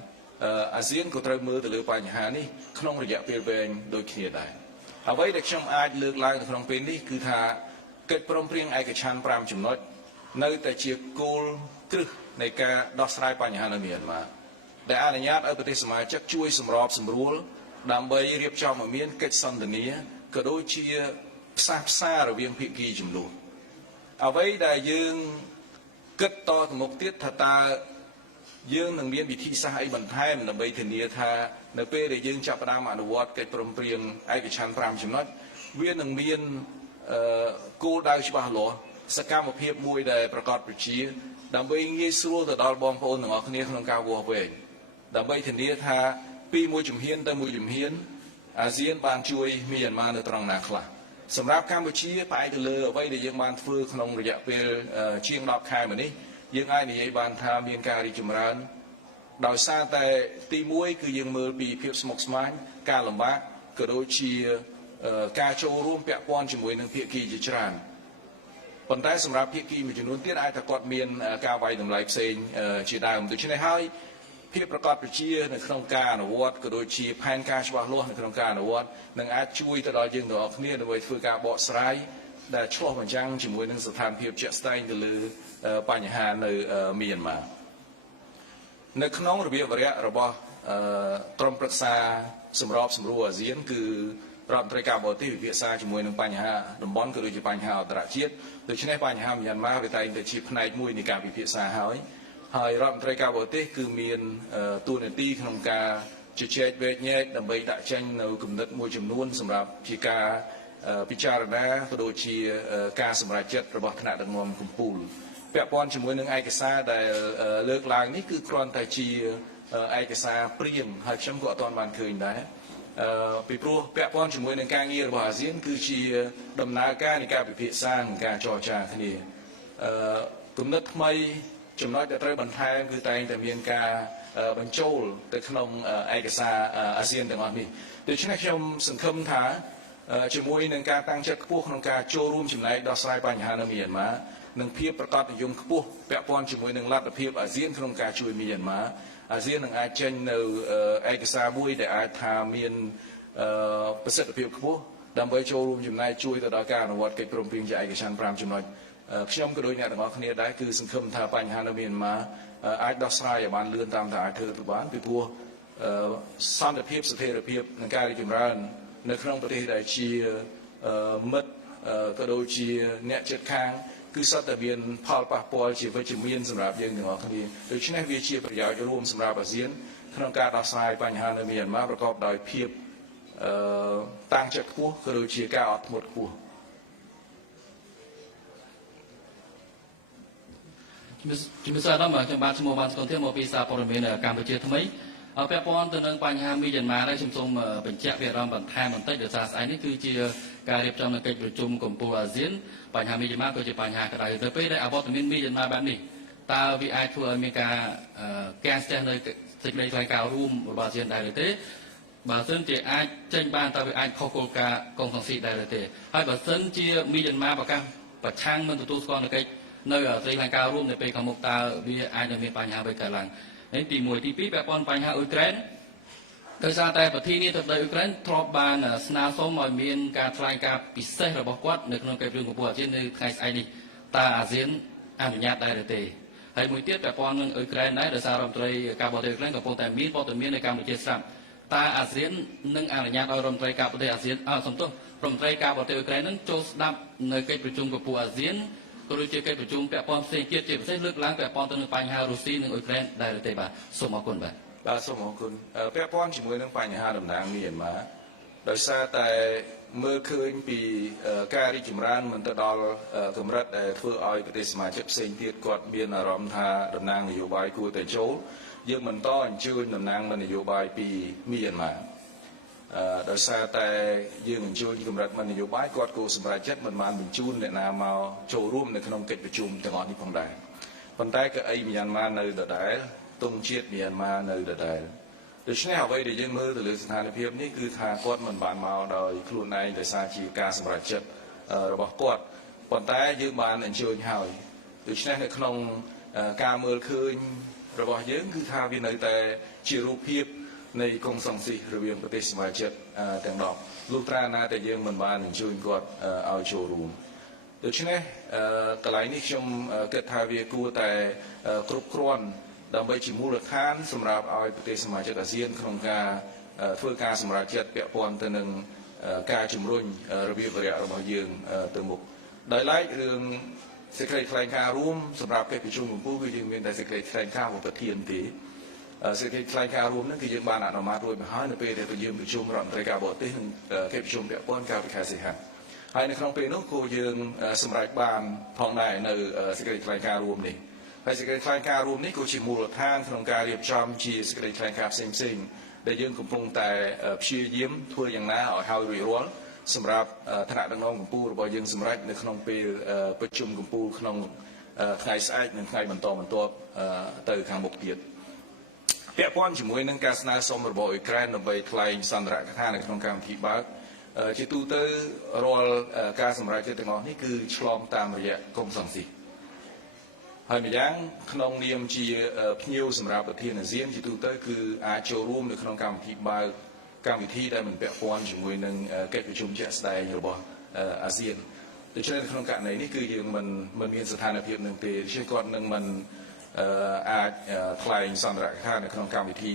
អាស៊ានក៏ត្រូវមើលទៅលើបញ្ហានេះក្នុងរយៈពេលវែងដូចគ្នាដែរអ្វីដែលខ្ញុំអាចលើកឡើងនៅក្នុងពេលនេះគឺថាកិច្ចព្រមព្រៀងឯកច្ឆន្ទ5ចំណុចនៅតែជាគោលគ្រឹះនៃការដោះស្រាយបញ្ហានៅមីយ៉ាន់ម៉ាដែលអនុញ្ញាតឲ្យប្រទេសសមាជិកជួយសម្របសម្រួលដើម្បីរៀបចំឲ្យមានកិច្ចសន្ទនាក៏ដូចជាផ្សះផ្សារវាងភាគីចំនួនអ្វីដែលយើងគិតតទៅមុខទៀតថាតើយើងនឹងមានវិធីសាស្ត្រអីបន្ថែមដើម្បីធានាថានៅពេលដែលយើងចាប់ផ្ដើមអនុវត្តកិច្ចព្រមព្រៀងឯកច្ឆន្ទ5ចំណុចវានឹងមានគោលដៅច្បាស់លាស់សកម្មភាពមួយដែលប្រកបប្រជាដើម្បីងាយស្រួលទៅដល់បងប្អូនទាំងអស់គ្នាក្នុងការវាស់វែងដើម្បីធានាថាពីមួយជំហានទៅមួយជំហានអាស៊ានបានជួយមីយ៉ាន់ម៉ានៅត្រង់ណាខ្លះសម្រាប់កម្ពុជាផ្អែកទៅលើអ្វីដែលយើងបានធ្វើក្នុងរយៈពេលជាង10ខែមកនេះយើងអាចនិយាយបានថាមានការរីកចម្រើនដោយសារតែទី1គឺយើងមើលពីភាពស្មុគស្មាញការលំបាកក៏ដូចជាការចូលរួមពាក់ព័ន្ធជាមួយនឹងភាគីជាច្រើនប៉ុន្តែសម្រាប់ភាគីមួយចំនួនទៀតអាចថាគាត់មានការវាយតម្លៃផ្សេងជាដើមដូច្នេះហើយភាពប្រកបប្រជានៅក្នុងការអនុវត្តក៏ដូចជាផែនការច្បាស់លាស់នៅក្នុងការអនុវត្តនឹងអាចជួយទៅដល់យើងទាំងអស់គ្នាដើម្បីធ្វើការបកស្រាយដែលឆ្លោះបញ្ចាំងជាមួយនឹងស្ថានភាពជាក់ស្ដែងទៅលើបញ្ហានៅមីយ៉ាន់ម៉ានៅក្នុងរបៀបវរៈរបស់ក្រុមប្រឹក្សាសម្របសម្រួលអាស៊ានគឺរដ្ឋមន្ត្រីការបរទេសវិភាសាជាមួយនឹងបញ្ហាតំបន់ក៏ដូចជាបញ្ហាអន្តរជាតិដូច្នេះបញ្ហាមីយ៉ាន់ម៉ាវាតែងតែជាផ្នែកមួយនៃការពិភាក្សាហើយរដ្ឋមន្ត្រីការបរទេសគឺមានតួនាទីក្នុងការជជែកវែកញែកដើម្បីដាក់ចេញនៅគំនិតមួយចំនួនសម្រាប់ជាការពិចារណាក៏ដូចជាការសម្រេចចិត្តរបស់ថ្នាក់ដឹកនាំកំពូលពាក់ព័ន្ធជាមួយនឹងឯកសារដែលលើកឡើងនេះគឺគ្រាន់តែជាឯកសារព្រាងហើយខ្ញុំក៏អត់ទាន់បានឃើញដែរពីព្រោះពាក់ព័ន្ធជាមួយនឹងការងាររបស់អាស៊ានគឺជាដំណើរការនៃការពិភាក្សានិងការចរចាគ្នាគំនិតថ្មីចំណុចដែលត្រូវបន្ថែមគឺតែងតែមានការបញ្ចូលទៅក្នុងឯកសារអាស៊ានទាំងអស់នេះដូច្នេះខ្ញុំសង្ឃឹមថាជាមួយនឹងការតាំងចិត្តខ្ពស់ក្នុងការចូលរួមចំណែកដោះស្រាយបញ្ហានៅមីយ៉ាន់ម៉ានិងភាពប្រកបនិយមខ្ពស់ពាក់ព័ន្ធជាមួយនឹងលទ្ធភាពអាស៊ានក្នុងការជួយមីយ៉ាន់ម៉ាអាស៊ាននឹងអាចចេញនៅឯកសារមួយដែលអាចថាមានប្រសិទ្ធភាពខ្ពស់ដើម្បីចូលរួមចំណែកជួយទៅដល់ការអនុវត្តកិច្ចព្រមព្រៀងជាឯកច្ឆន្ទ5ចំណុចខ្ញុំក៏ដូចអ្នកទាំងអស់គ្នាដែរគឺសង្ឃឹមថាបញ្ហានៅមីយ៉ាន់ម៉ាអាចដោះស្រាយឲ្យបានលឿនតាមដែលអាចធ្វើទៅបានពីព្រោះសន្តិភាពស្ថិរភាពនិងការរីកចម្រើននៅក្នុងប្រទេសដែលជាមិត្តក៏ដូចជាអ្នកជិតខាងគឺសុទ្ធតែមានផលប៉ះពាល់ជាវិជ្ជមានសម្រាប់យើងទាំងអស់គ្នាដូច្នេះវាជាប្រយោជន៍រួមសម្រាប់អាស៊ានក្នុងការដោះស្រាយបញ្ហានៅមីយ៉ាន់ម៉ាប្រកបដោយភាពតាំងចិត្តខ្ពស់ក៏ដូចជាការអត់ធ្មត់ខ្ពស់ជំរាបសួរអាដាមខ្ញុំបាទឈ្មោះបានស្គនទៀតមកពីសារព័ត៌មានកម្ពុជាថ្មីពាក់ព័ន្ធទៅនឹងបញ្ហាមីយ៉ាន់ម៉ានេះខ្ញុំសូមបញ្ជាក់ពីអារម្មណ៍បន្ថែមបន្តិចដោយសារស្អែកនេះគឺជាការរៀបចំនៃកិច្ចប្រជុំកំពូលអាស៊ានបញ្ហាមីយ៉ាន់ម៉ាក៏ជាបញ្ហាក្តៅទៅពេលដែលអវត្តមានមីយ៉ាន់ម៉ាបែបនេះតើវាអាចធ្វើឲ្យមានការកែស្ទះនៅសេចក្តីថ្លែងការណ៍រួមរបស់អាស៊ានដែរឬទេបើសិនជាអាចចេញបានតើវាអាចខុសគោលការណ៍កុងសង្ស៊ីដែរឬទេហើយបើសិនជាមីយ៉ាន់ម៉ាប្រកាសប្រឆាំងមិនទទួលស្គាល់នៅកិច្ចនៅសេចក្តីថ្លែងការណ៍រួមនៅពេលខាងមុខតើវាអាចនឹងមានបញ្ហាអ្វីកើតឡើងនេះទី1ទី2ពាក់ព័ន្ធបញ្ហាអ៊ុយក្រែនដោយសារតែប្រធានាធិបតីអ៊ុយក្រែនធ្លាប់បានស្នើសុំឲ្យមានការថ្លែងការណ៍ពិសេសរបស់គាត់នៅក្នុងកិច្ចព្រមព្រៀងកំពូលអាស៊ាននៅថ្ងៃស្អែកនេះតើអាស៊ានអនុញ្ញាតដែរឬទេហើយមួយទៀតពាក់ព័ន្ធនឹងអ៊ុយក្រែនដែរដោយសាររដ្ឋមន្ត្រីការបរទេសអ៊ុយក្រែនកំពុងតែមានព័ត៌មាននៅកម្ពុជាស្រាប់តើអាស៊ាននឹងអនុញ្ញាតឲ្យរដ្ឋមន្ត្រីការបរទេសអាស៊ានសំទោសរដ្ឋមន្ត្រីការបរទេសអ៊ុយក្រែននឹងចូលស្ដាប់នៅកិច្ចប្រជុំកំពូលអាស៊ានក៏ដូចជាកិច្ចប្រជុំពាក់ព័ន្ធផ្សេងទៀតជាពិសេសលើកឡើងពាក់ព័ន្ធទៅនឹងបញ្ហារុស្ស៊ីនិងអ៊ុយក្រែនដែរឬទេបាទសូមអរគុណបាទសូមអរគុណពាក់ព័ន្ធជាមួយនឹងបញ្ហាតំណាងមីយ៉ាន់ម៉ាដោយសារតែមើលឃើញពីការរីកចម្រើនមិនទៅដល់កម្រិតដែលធ្វើឲ្យប្រទេសសមាជិកផ្សេងទៀតគាត់មានអារម្មណ៍ថាតំណាងនយោបាយគួរតែចូលយើងបន្តអញ្ជើញតំណាងនយោបាយពីមីយ៉ាន់ម៉ា ដោយសារតែយើងអញ្ជើញកម្រិតមិននយោបាយគាត់ក៏សម្រេចចិត្តមិនបានបញ្ជូនអ្នកណាមកចូលរួមនៅក្នុងកិច្ចប្រជុំទាំងអស់នេះផងដែរប៉ុន្តែក៏អីមីយ៉ាន់ម៉ានៅដដែលទង់ជាតិមីយ៉ាន់ម៉ានៅដដែលដូច្នេះអ្វីដែលយើងមើលទៅលើស្ថានភាពនេះគឺថាគាត់មិនបានមកដោយខ្លួនឯងដោយសារជាការសម្រេចចិត្តរបស់គាត់ប៉ុន្តែយើងបានអញ្ជើញហើយដូច្នេះនៅក្នុងការមើលឃើញរបស់យើងគឺថាវានៅតែជារូបភាពនៃកុងសង្ស៊ីរវាងប្រទេសសមាជិកទាំង10លុះត្រាណាតែយើងមិនបានអញ្ជើញគាត់ឲ្យចូលរួមដូច្នេះកន្លែងនេះខ្ញុំគិតថាវាគួរតែគ្រប់គ្រាន់ដើម្បីជាមូលដ្ឋានសម្រាប់ឲ្យប្រទេសសមាជិកអាស៊ានក្នុងការធ្វើការសម្រេចចិត្តពាក់ព័ន្ធទៅនឹងការជំរុញរបៀបរយៈរបស់យើងទៅមុខដោយឡែករឿងសេចក្តីថ្លែងការណ៍រួមសម្រាប់កិច្ចប្រជុំកំពូលគឺយើងមានតែសេចក្តីថ្លែងការណ៍របស់ប្រធានទេសេចក្តីថ្លែងការណ៍រួមហ្នឹងគឺយើងបានអនុម័តរួចមកហើយនៅពេលដែលយើងប្រជុំរដ្ឋមន្ត្រីការបរទេសនិងកិច្ចប្រជុំពាក់ព័ន្ធកាលពីខែសីហាហើយនៅក្នុងពេលនោះក៏យើងសម្រេចបានផងដែរនៅសេចក្តីថ្លែងការណ៍រួមនេះហើយសេចក្តីថ្លែងការណ៍រួមនេះក៏ជាមូលដ្ឋានក្នុងការរៀបចំជាសេចក្តីថ្លែងការណ៍ផ្សេងៗដែលយើងកំពុងតែព្យាយាមធ្វើយ៉ាងណាឲ្យហើយរួចរាល់សម្រាប់ថ្នាក់ដឹកនាំកម្ពុជារបស់យើងសម្រាប់នៅក្នុងពេលប្រជុំកម្ពុជាក្នុងថ្ងៃស្អែកនិងថ្ងៃបន្តបន្ទាប់ទៅខាងមុខទៀតពាក់ព័ន្ធជាមួយនឹងការស្នើសុំរបស់អ៊ុយក្រែនដើម្បីថ្លែងសន្ទរកថានៅក្នុងកម្មវិធីបើកជាទូទៅរាល់ការសម្រេចចិត្តទាំងអស់នេះគឺឆ្លងតាមរយៈកុំសង្ស៊ីហើយម្យ៉ាងក្នុងនាមជាភ្ញៀវសម្រាប់ប្រធានអាស៊ានជាទូទៅគឺអាចចូលរួមនៅក្នុងកម្មវិធីបើកកម្មវិធីដែលមិនពាក់ព័ន្ធជាមួយនឹងកិច្ចប្រជុំជាក់ស្ដែងរបស់អាស៊ានដូច្នេះក្នុងករណីនេះគឺយើងមិនមានស្ថានភាពនឹងទេជាគាត់នឹងមិនអាចថ្លែងសន្ទរកថានៅក្នុងកម្មវិធី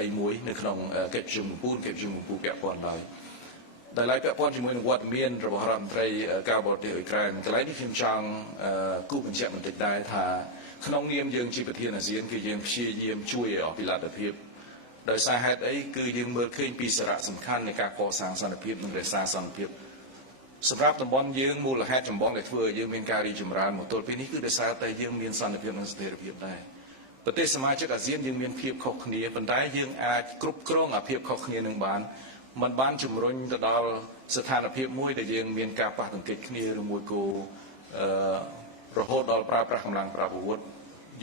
អីមួយនៅក្នុងកិច្ចប្រជុំកំពូលពាក់ព័ន្ធដោយឡែកពាក់ព័ន្ធជាមួយនឹងវត្តមានរបស់រដ្ឋមន្ត្រីការបរទេសអ៊ុយក្រែនកន្លែងនេះខ្ញុំចង់គូបញ្ជាក់បន្តិចដែរថាក្នុងនាមយើងជាប្រធានអាស៊ានគឺយើងព្យាយាមជួយឲ្យអភិលទ្ធភាពដោយសារហេតុអីគឺយើងមើលឃើញពីសារៈសំខាន់នៃការកសាងសន្តិភាពនិងរក្សាសន្តិភាពសម្រាប់តំបន់យើងមូលហេតុចម្បងដែលធ្វើឲ្យយើងមានការរីកចម្រើនមកទល់ពេលនេះគឺដោយសារតែយើងមានសន្តិភាពនិងស្ថិរភាពដែរប្រទេសសមាជិកអាស៊ានយើងមានភាពខុសគ្នាប៉ុន្តែយើងអាចគ្រប់គ្រងអាភាពខុសគ្នានឹងមិនបានជំរុញទៅដល់ស្ថានភាពមួយដែលយើងមានការប៉ះទង្គិចគ្នាឬមួយក៏រហូតដល់ប្រើប្រាស់កម្លាំងប្រដាប់អាវុធ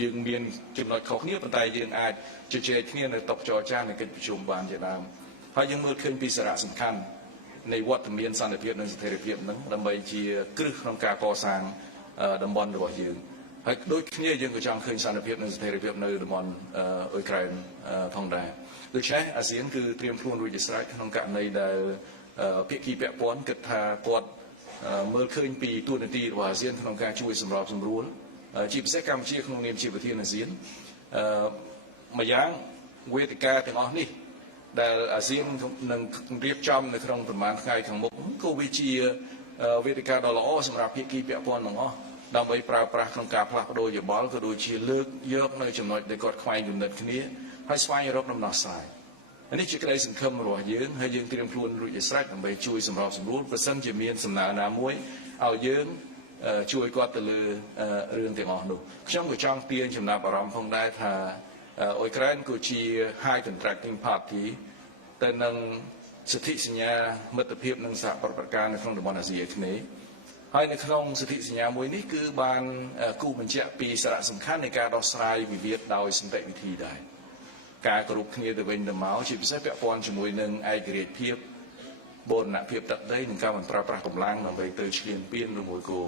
យើងមានចំណុចខុសគ្នាប៉ុន្តែយើងអាចជជែកគ្នានៅតុចរចានៃកិច្ចប្រជុំបានជាដើមហើយយើងមើលឃើញពីសារៈសំខាន់នៃវត្តមានសន្តិភាពនិងស្ថិរភាពនឹងដើម្បីជាគ្រឹះក្នុងការកសាងតំបន់របស់យើងហើយដូចគ្នាយើងក៏ចង់ឃើញសន្តិភាពនិងស្ថិរភាពនៅតំបន់អ៊ុយក្រែនផងដែរដូច្នេះអាស៊ានគឺត្រៀមខ្លួនរួចជាស្រេចក្នុងករណីដែលភាគីពាក់ព័ន្ធគិតថាគាត់មើលឃើញពីទួនាទីរបស់អាស៊ានក្នុងការជួយសម្របសម្រួលជាពិសេសកម្ពុជាក្នុងនាមជាប្រធានអាស៊ានម្យ៉ាងវេទិកាទាំងអស់នេះដែលអាស៊ាននឹងរៀបចំនៅក្នុងប្រមាណថ្ងៃខាងមុខក៏វាជាវេទិកាដ៏ល្អសម្រាប់ភាគីពាក់ព័ន្ធទាំងអស់ដើម្បីប្រើប្រាស់ក្នុងការផ្លាស់ប្ដូរយោបល់ក៏ដូចជាលើកយកនៅចំណុចដែលគាត់ខ្វែងគំនិតគ្នាហើយស្វែងរកដំណោះស្រាយនេះជាក្តីសង្ឃឹមរបស់យើងហើយយើងត្រៀមខ្លួនរួចជាស្រេចដើម្បីជួយសម្របសម្រួលប្រសិនជាមានសំណើណាមួយឲ្យយើងជួយគាត់ទៅលើរឿងទាំងអស់នោះខ្ញុំក៏ចង់ទាញចំណាប់អារម្មណ៍ផងដែរថាអ៊ុយក្រែនក៏ជា High Contracting Party ទៅនឹងសិទ្ធិសញ្ញាមិត្តភាពនិងសហប្រតិការនៅក្នុងតំបន់អាស៊ីអាគ្នេយ៍ហើយនៅក្នុងសិទ្ធិសញ្ញាមួយនេះគឺបានគូបញ្ជាក់ពីសារៈសំខាន់នៃការដោះស្រាយវិវាទដោយសន្តិវិធីដែរការគោរពគ្នាទៅវិញទៅមកជាពិសេសពាក់ព័ន្ធជាមួយនឹងឯករាជ្យភាពបូរណភាពទឹកដីនិងការមិនប្រើប្រាស់កម្លាំងដើម្បីទៅឈ្លានពានឬមួយក៏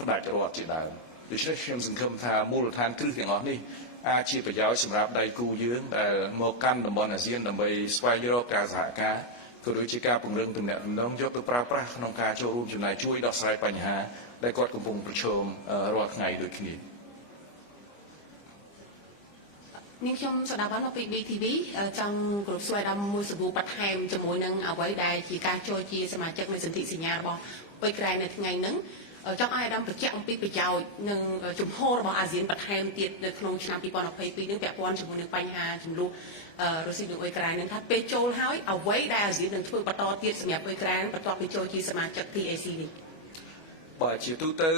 ផ្ដាច់រដ្ឋជាដើមដូច្នេះខ្ញុំសង្ឃឹមថាមូលដ្ឋានគ្រឹះទាំងអស់នេះអាចជាប្រយោជន៍សម្រាប់ដៃគូយើងដែលមកកាន់តំបន់អាស៊ានដើម្បីស្វែងរកការសហការក៏ដូចជាការពង្រឹងទំនាក់ទំនងយកទៅប្រើប្រាស់ក្នុងការចូលរួមចំណែកជួយដោះស្រាយបញ្ហាដែលគាត់កំពុងប្រឈមរាល់ថ្ងៃដូចគ្នានាងខ្ញុំស្ដាប់បានពី BTV ចង់គោរពស្វាគមន៍មួយសម្បូរបន្ថែមជាមួយនឹងអ្វីដែលជាការចូលជាសមាជិកនៃសន្ធិសញ្ញារបស់អ៊ុយក្រែននៅថ្ងៃហ្នឹងចង់ឲ្យអាដាមបញ្ជាក់អំពីប្រយោជន៍និងជំហររបស់អាស៊ានបន្ថែមទៀតនៅក្នុងឆ្នាំ2022នេះពាក់ព័ន្ធជាមួយនឹងបញ្ហាចំនួនរុស្ស៊ីនិងអ៊ុយក្រែននឹងថាពេលចូលហើយអ្វីដែលអាស៊ាននឹងធ្វើបន្តទៀតសម្រាប់អ៊ុយក្រែនបន្ទាប់ពីចូលជាសមាជិក TAC នេះបាទជាទូទៅ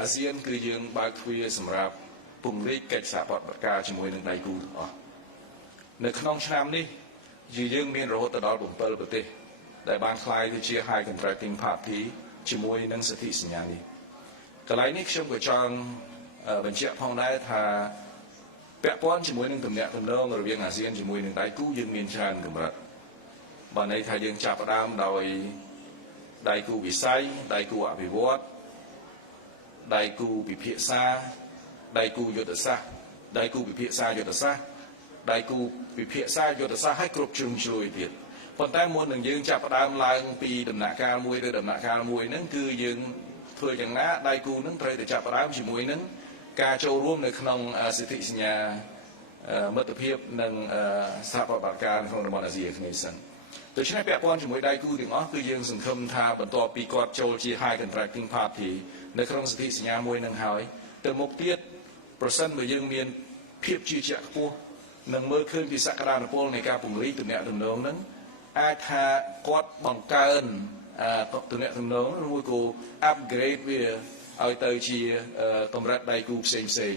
អាស៊ានគឺយើងបើកទ្វារសម្រាប់ពង្រីកកិច្ចសហប្រតិបត្តិការជាមួយនឹងដៃគូទាំងអស់នៅក្នុងឆ្នាំនេះ យើងមានរហូតដល់7ប្រទេសដែលបានខ្លាយទៅជា High Contracting Party ជាមួយនឹងសន្ធិសញ្ញានេះកន្លែងនេះខ្ញុំក៏ចង់បញ្ជាក់ផងដែរថាពាក់ព័ន្ធជាមួយនឹងទំនាក់ទំនងរវាងអាស៊ានជាមួយនឹងដៃគូយើងមានច្រើនកម្រិតបានន័យថាយើងចាប់ផ្ដើមដោយដៃគូវិស័យដៃគូអភិវឌ្ឍដៃគូពិភាក្សាដៃគូយុទ្ធសាស្ត្រដៃគូពិភាក្សាយុទ្ធសាស្ត្រដៃគូពិភាក្សាយុទ្ធសាស្ត្រឲ្យគ្រប់ជ្រុងជ្រោយទៀតប៉ុន្តែមុននឹងយើងចាប់ផ្ដើមឡើងពីដំណាក់កាលមួយទៅដំណាក់កាលមួយហ្នឹងគឺយើងធ្វើយ៉ាងណាដៃគូហ្នឹងត្រូវតែចាប់ផ្ដើមជាមួយនឹងការចូលរួមនៅក្នុងសន្ធិសញ្ញាមិត្តភាពនិងសហប្រតិបត្តិការក្នុងតំបន់អាស៊ីអាគ្នេយ៍សិនដូច្នេះពាក់ព័ន្ធជាមួយដៃគូទាំងអស់គឺយើងសង្ឃឹមថាបន្ទាប់ពីគាត់ចូលជា High Contracting Party នៅក្នុងសន្ធិសញ្ញាមួយនឹងហើយទៅមុខទៀតប្រសិនបើយើងមានភាពជឿជាក់ខ្ពស់និងមើលឃើញពីសក្តានុពលនៃការពង្រីកទំនាក់ទំនងនឹងអាចថាគាត់បង្កើនទំនាក់ទំនងឬមួយក៏ upgrade វាឲ្យទៅជាកម្រិតដៃគូផ្សេង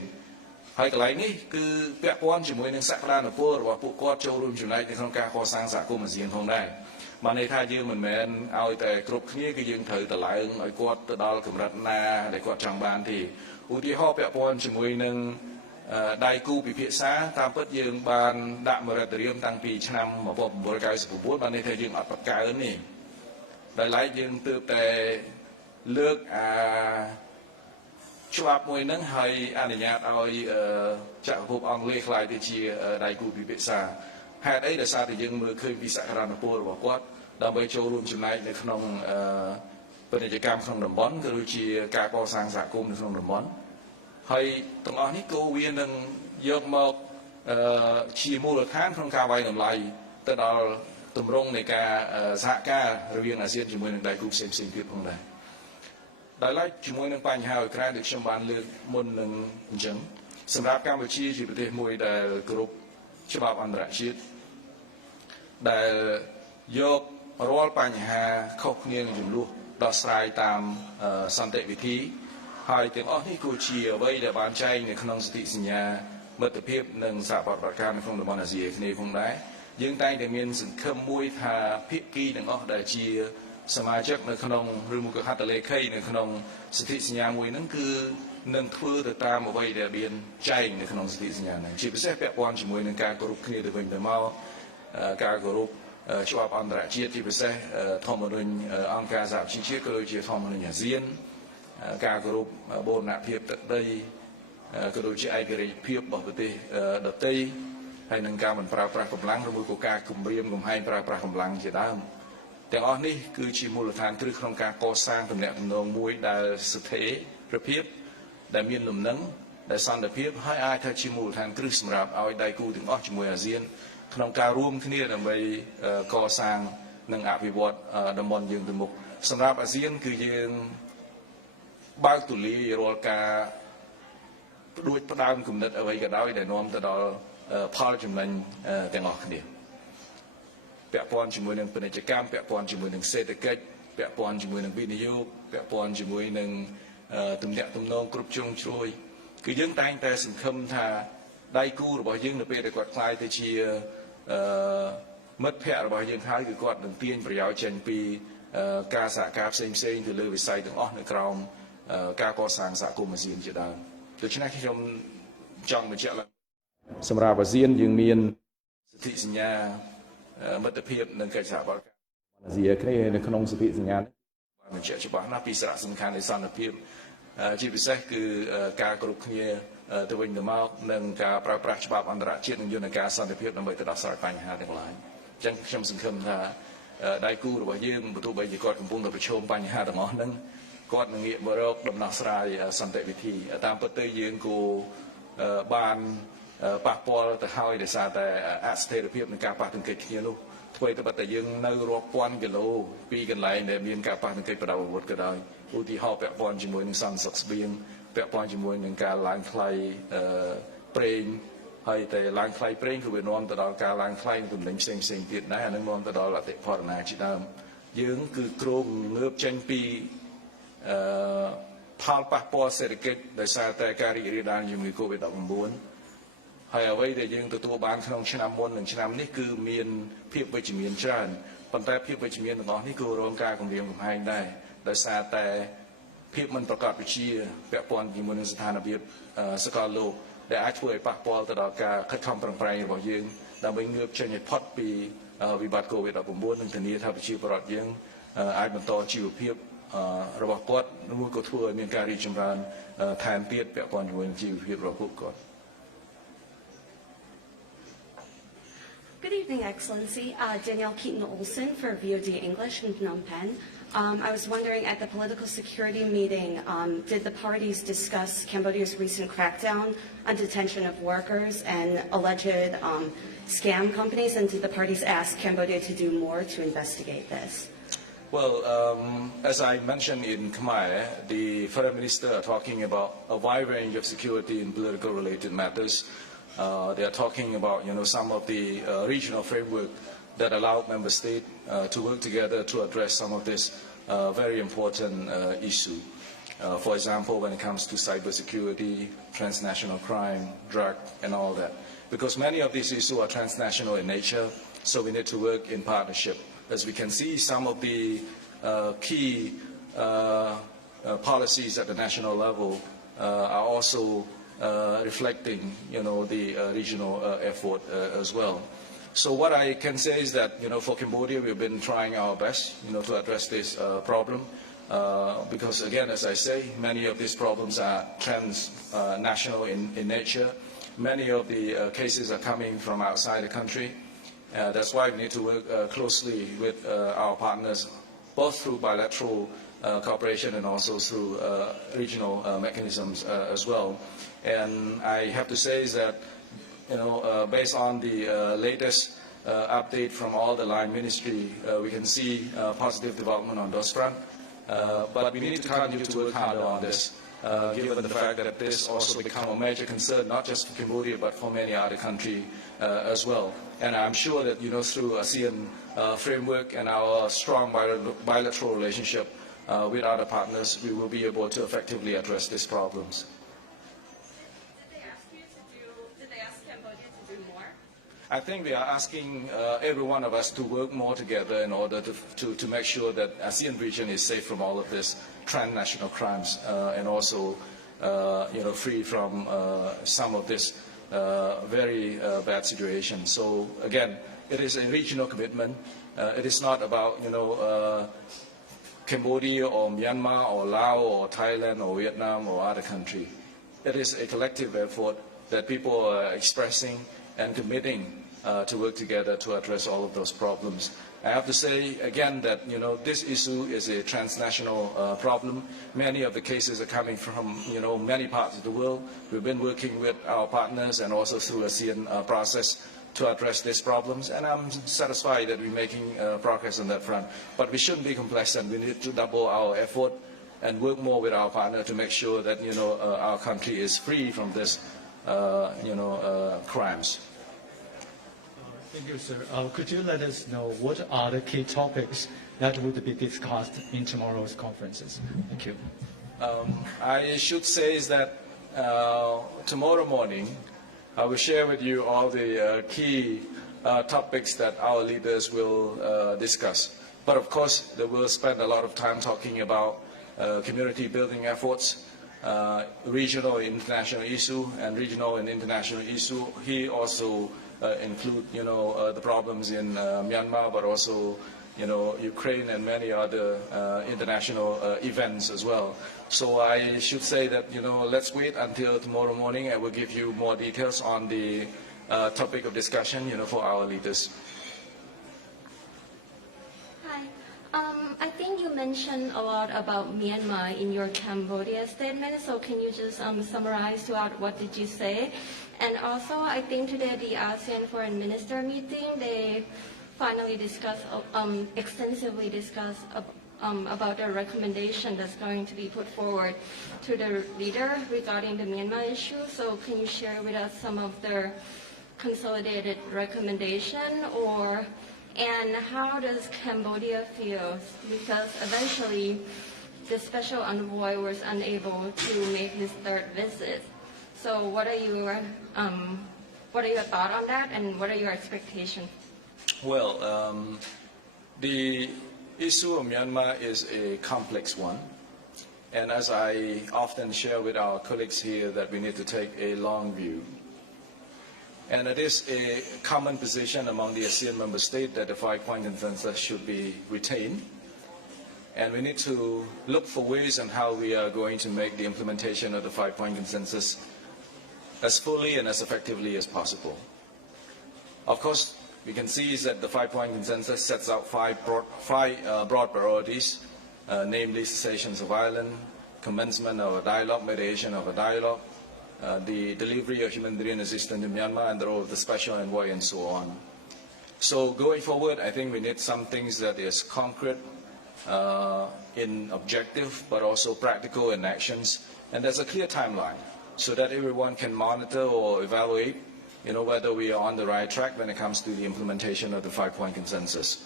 ហើយកន្លែងនេះគឺពាក់ព័ន្ធជាមួយនឹងសក្តានុពលរបស់ពួកគាត់ចូលរួមចំណែកនៅក្នុងការកសាងសហគមន៍អាស៊ានផងដែរបានន័យថាយើងមិនមែនឲ្យតែគ្រប់គ្នាគឺយើងត្រូវទៅឡើងឲ្យគាត់ទៅដល់កម្រិតណាដែលគាត់ចង់បានទេឧទាហរណ៍ពាក់ព័ន្ធជាមួយនឹងដៃគូពិភាក្សាតាមពិតយើងបានដាក់មរតរៀមតាំងពីឆ្នាំ1999បានន័យថាយើងអត់បកកើនទេដោយឡែកយើងទើបតែលើកច្បាប់មួយហ្នឹងហើយអនុញ្ញាតឲ្យចក្រភពអង់គ្លេសខ្លាយទៅជាដៃគូពិភាក្សាហេតុអីដោយសារតែយើងមើលឃើញពីសក្តានុពលរបស់គាត់ដើម្បីចូលរួមចំណែកនៅក្នុងពាណិជ្ជកម្មក្នុងតំបន់ក៏ដូចជាការកសាងសហគមន៍នៅក្នុងតំបន់ហើយទាំងអស់នេះក៏វានឹងយកមកជាមូលដ្ឋានក្នុងការវាយតម្លៃទៅដល់ទម្រង់នៃការសហការរវាងអាស៊ានជាមួយនឹងដៃគូផ្សេងទៀតផងដែរដោយឡែកជាមួយនឹងបញ្ហាអ៊ុយក្រែនដែលខ្ញុំបានលើកមុននឹងអញ្ចឹងសម្រាប់កម្ពុជាជាប្រទេសមួយដែលគោរពច្បាប់អន្តរជាតិដែលយករាល់បញ្ហាខុសគ្នានឹងចំនួនដោះស្រាយតាមសន្តិវិធីហើយទាំងអស់នេះគឺជាអ្វីដែលបានចែងនៅក្នុងសន្ធិសញ្ញាមិត្តភាពនិងសហប្រតិបត្តិការនៅក្នុងតំបន់អាស៊ីអាគ្នេយ៍ផងដែរយើងតែងតែមានសង្ឃឹមមួយថាភាគីទាំងអស់ដែលជាសមាជិកនៅក្នុងឬមួយក៏ហត្ថលេខីនៅក្នុងសន្ធិសញ្ញាមួយហ្នឹងគឺនឹងធ្វើទៅតាមអ្វីដែលមានចែងនៅក្នុងសន្ធិសញ្ញាហ្នឹងជាពិសេសពាក់ព័ន្ធជាមួយនឹងការគោរពគ្នាទៅវិញទៅមកការគោរពច្បាប់អន្តរជាតិជាពិសេសធម្មនុញ្ញអង្គការសហប្រជាជាតិក៏ដូចជាធម្មនុញ្ញអាស៊ានការគោរពបូរណភាពទឹកដីក៏ដូចជាឯករាជ្យភាពរបស់ប្រទេសដទៃហើយនឹងការមិនប្រើប្រាស់កម្លាំងឬមួយក៏ការគំរាមកំហែងប្រើប្រាស់កម្លាំងជាដើមទាំងអស់នេះគឺជាមូលដ្ឋានគ្រឹះក្នុងការកសាងទំនាក់ទំនងមួយដែលស្ថិរភាពដែលមានលំនឹងដែលសន្តិភាពហើយអាចថាជាមូលដ្ឋានគ្រឹះសម្រាប់ឲ្យដៃគូទាំងអស់ជាមួយអាស៊ានក្នុងការរួមគ្នាដើម្បីកសាងនិងអភិវឌ្ឍតំបន់យើងទៅមុខសម្រាប់អាស៊ានគឺយើងបើកទូលាយរាល់ការផ្ដួចផ្ដើមគំនិតអ្វីក៏ដោយដែលនាំទៅដល់ផលចំណេញទាំងអស់គ្នាពាក់ព័ន្ធជាមួយនឹងពាណិជ្ជកម្មពាក់ព័ន្ធជាមួយនឹងសេដ្ឋកិច្ចពាក់ព័ន្ធជាមួយនឹងវិនិយោគពាក់ព័ន្ធជាមួយនឹងទំនាក់ទំនងគ្រប់ជ្រុងជ្រោយគឺយើងតែងតែសង្ឃឹមថាដៃគូរបស់យើងនៅពេលដែលគាត់ខ្លាយទៅជាមិត្តភ័ក្តិរបស់យើងហើយគឺគាត់នឹងទាញប្រយោជន៍ចេញពីការសហការផ្សេងទៅលើវិស័យទាំងអស់នៅក្រោមការកសាងសហគមន៍អាស៊ានជាដើមដូច្នេះខ្ញុំចង់បញ្ជាក់ឡើងសម្រាប់អាស៊ានយើងមានសន្ធិសញ្ញាមិត្តភាពនិងកិច្ចសហប្រតិបត្តិការអាស៊ីអាគ្នេយ៍នៅក្នុងសន្ធិសញ្ញានេះបានបញ្ជាក់ច្បាស់ណាស់ពីសារៈសំខាន់នៃសន្តិភាពជាពិសេសគឺការគ្រប់គ្នាទៅវិញទៅមកនិងការប្រើប្រាស់ច្បាប់អន្តរជាតិនិងយន្តការសន្តិភាពដើម្បីទៅដោះស្រាយបញ្ហាទាំងឡាយអញ្ចឹងខ្ញុំសង្ឃឹមថាដៃគូរបស់យើងបើទោះបីជាគាត់កំពុងតែប្រឈមបញ្ហាទាំងអស់ហ្នឹងគាត់នឹងងាកមករកដំណោះស្រាយសន្តិវិធីតាមពិតទៅយើងគួរបានប៉ះពាល់ទៅហើយដោយសារតែអស្ថិរភាពនៃការប៉ះទង្គិចគ្នានោះអ្វីក៏ប៉ុន្តែយើងនៅរាប់ពាន់គីឡូពីកន្លែងដែលមានការប៉ះទង្គិចប្រដាប់អាវុធក៏ដោយឧទាហរណ៍ពាក់ព័ន្ធជាមួយនឹងសន្តិសុខស្បៀងពាក់ព័ន្ធជាមួយនឹងការឡើងថ្លៃប្រេងហើយតែឡើងថ្លៃប្រេងគឺវានាំទៅដល់ការឡើងថ្លៃទំនិញផ្សេងទៀតដែរអានឹងនាំទៅដល់អតិផរណាជាដើមយើងគឺគ្រោងងើបចេញពីផលប៉ះពាល់សេដ្ឋកិច្ចដោយសារតែការរីករាលដាលជំងឺ Covid-19 ហើយអ្វីដែលយើងទទួលបានក្នុងឆ្នាំមុននិងឆ្នាំនេះគឺមានភាពវិជ្ជមានច្រើនប៉ុន្តែភាពវិជ្ជមានទាំងអស់នេះគឺរងការគំរាមកំហែងដែរដោយសារតែភាពមិនប្រកបវិជ្ជាពាក់ព័ន្ធជាមួយនឹងស្ថានភាពសកលលោកដែលអាចធ្វើឲ្យប៉ះពាល់ទៅដល់ការខិតខំប្រឹងប្រែងរបស់យើងដើម្បីងើបចេញឲ្យផុតពីវិបត្តិ COVID-19 និងធានាថាប្រជាពលរដ្ឋយើងអាចបន្តជីវភាពរបស់គាត់ឬក៏ធ្វើឲ្យមានការរីកចម្រើនថែមទៀតពាក់ព័ន្ធជាមួយនឹងជីវភាពរបស់ពួកគាត់ Good evening, Excellency. Danielle Keaton-Olsen for VOD English in Phnom Penh. I was wondering, at the political security meeting, did the parties discuss Cambodia's recent crackdown on detention of workers and alleged scam companies, and did the parties ask Cambodia to do more to investigate this? Well, as I mentioned in Khmer, the Foreign Minister are talking about a wide range of security and political related matters. They are talking about, some of the regional framework that allow member states to work together to address some of this very important issue. For example, when it comes to cybersecurity, transnational crime, drug, and all that. Because many of these issues are transnational in nature, so we need to work in partnership. As we can see, some of the key policies at the national level are also reflecting, the regional effort as well. So what I can say is that, for Cambodia, we've been trying our best, to address this problem. Because again, as I say, many of these problems are transnational in nature. Many of the cases are coming from outside the country. That's why we need to work closely with our partners, both through bilateral cooperation and also through regional mechanisms as well. And I have to say is that, based on the latest update from all the line ministry, we can see positive development on those fronts. But we need to continue to work harder on this, given the fact that this also become a major concern, not just for Cambodia, but for many other countries as well. And I'm sure that, through ASEAN framework and our strong bilateral relationship with other partners, we will be able to effectively address these problems. Did they ask Cambodia to do more? I think we are asking every one of us to work more together in order to make sure that ASEAN region is safe from all of this transnational crimes and also, free from some of this very bad situation. So again, it is a regional commitment. It is not about, Cambodia or Myanmar or Laos or Thailand or Vietnam or other country. It is a collective effort that people are expressing and committing to work together to address all of those problems. I have to say again that this issue is a transnational problem. Many of the cases are coming from many parts of the world. We've been working with our partners and also through ASEAN process to address these problems, and I'm satisfied that we're making progress on that front. But we shouldn't be complacent. We need to double our effort and work more with our partner to make sure that our country is free from this crimes. Thank you, sir. Could you let us know what are the key topics that would be discussed in tomorrow's conferences? Thank you. I should say is that tomorrow morning I will share with you all the key topics that our leaders will discuss. But of course, they will spend a lot of time talking about community building efforts, regional and international issue, and regional and international issue. He also include, the problems in Myanmar, but also, Ukraine and many other international events as well. So I should say that, let's wait until tomorrow morning. I will give you more details on the topic of discussion, for our leaders. Hi. I think you mentioned a lot about Myanmar in your Cambodia statement, so can you just summarize throughout what did you say? And also, I think today the ASEAN Foreign Minister meeting, they finally extensively discussed about a recommendation that's going to be put forward to the leader regarding the Myanmar issue. So can you share with us some of their consolidated recommendation, and how does Cambodia feel? Because eventually the special envoy was unable to make his third visit. So what are your What are your thoughts on that, and what are your expectations? Well, the issue of Myanmar is a complex one. And as I often share with our colleagues here, that we need to take a long view. And it is a common position among the ASEAN member states that the 5-point consensus should be retained. And we need to look for ways on how we are going to make the implementation of the 5-point consensus as fully and as effectively as possible. Of course, we can see that the 5-point consensus sets out five broad priorities, namely cessations of violence, commencement of a dialogue, mediation of a dialogue, the delivery of humanitarian assistance in Myanmar, and the role of the special envoy, and so on. So going forward, I think we need some things that is concrete in objective, but also practical in actions, and there's a clear timeline so that everyone can monitor or evaluate, whether we are on the right track when it comes to the implementation of the 5-point consensus.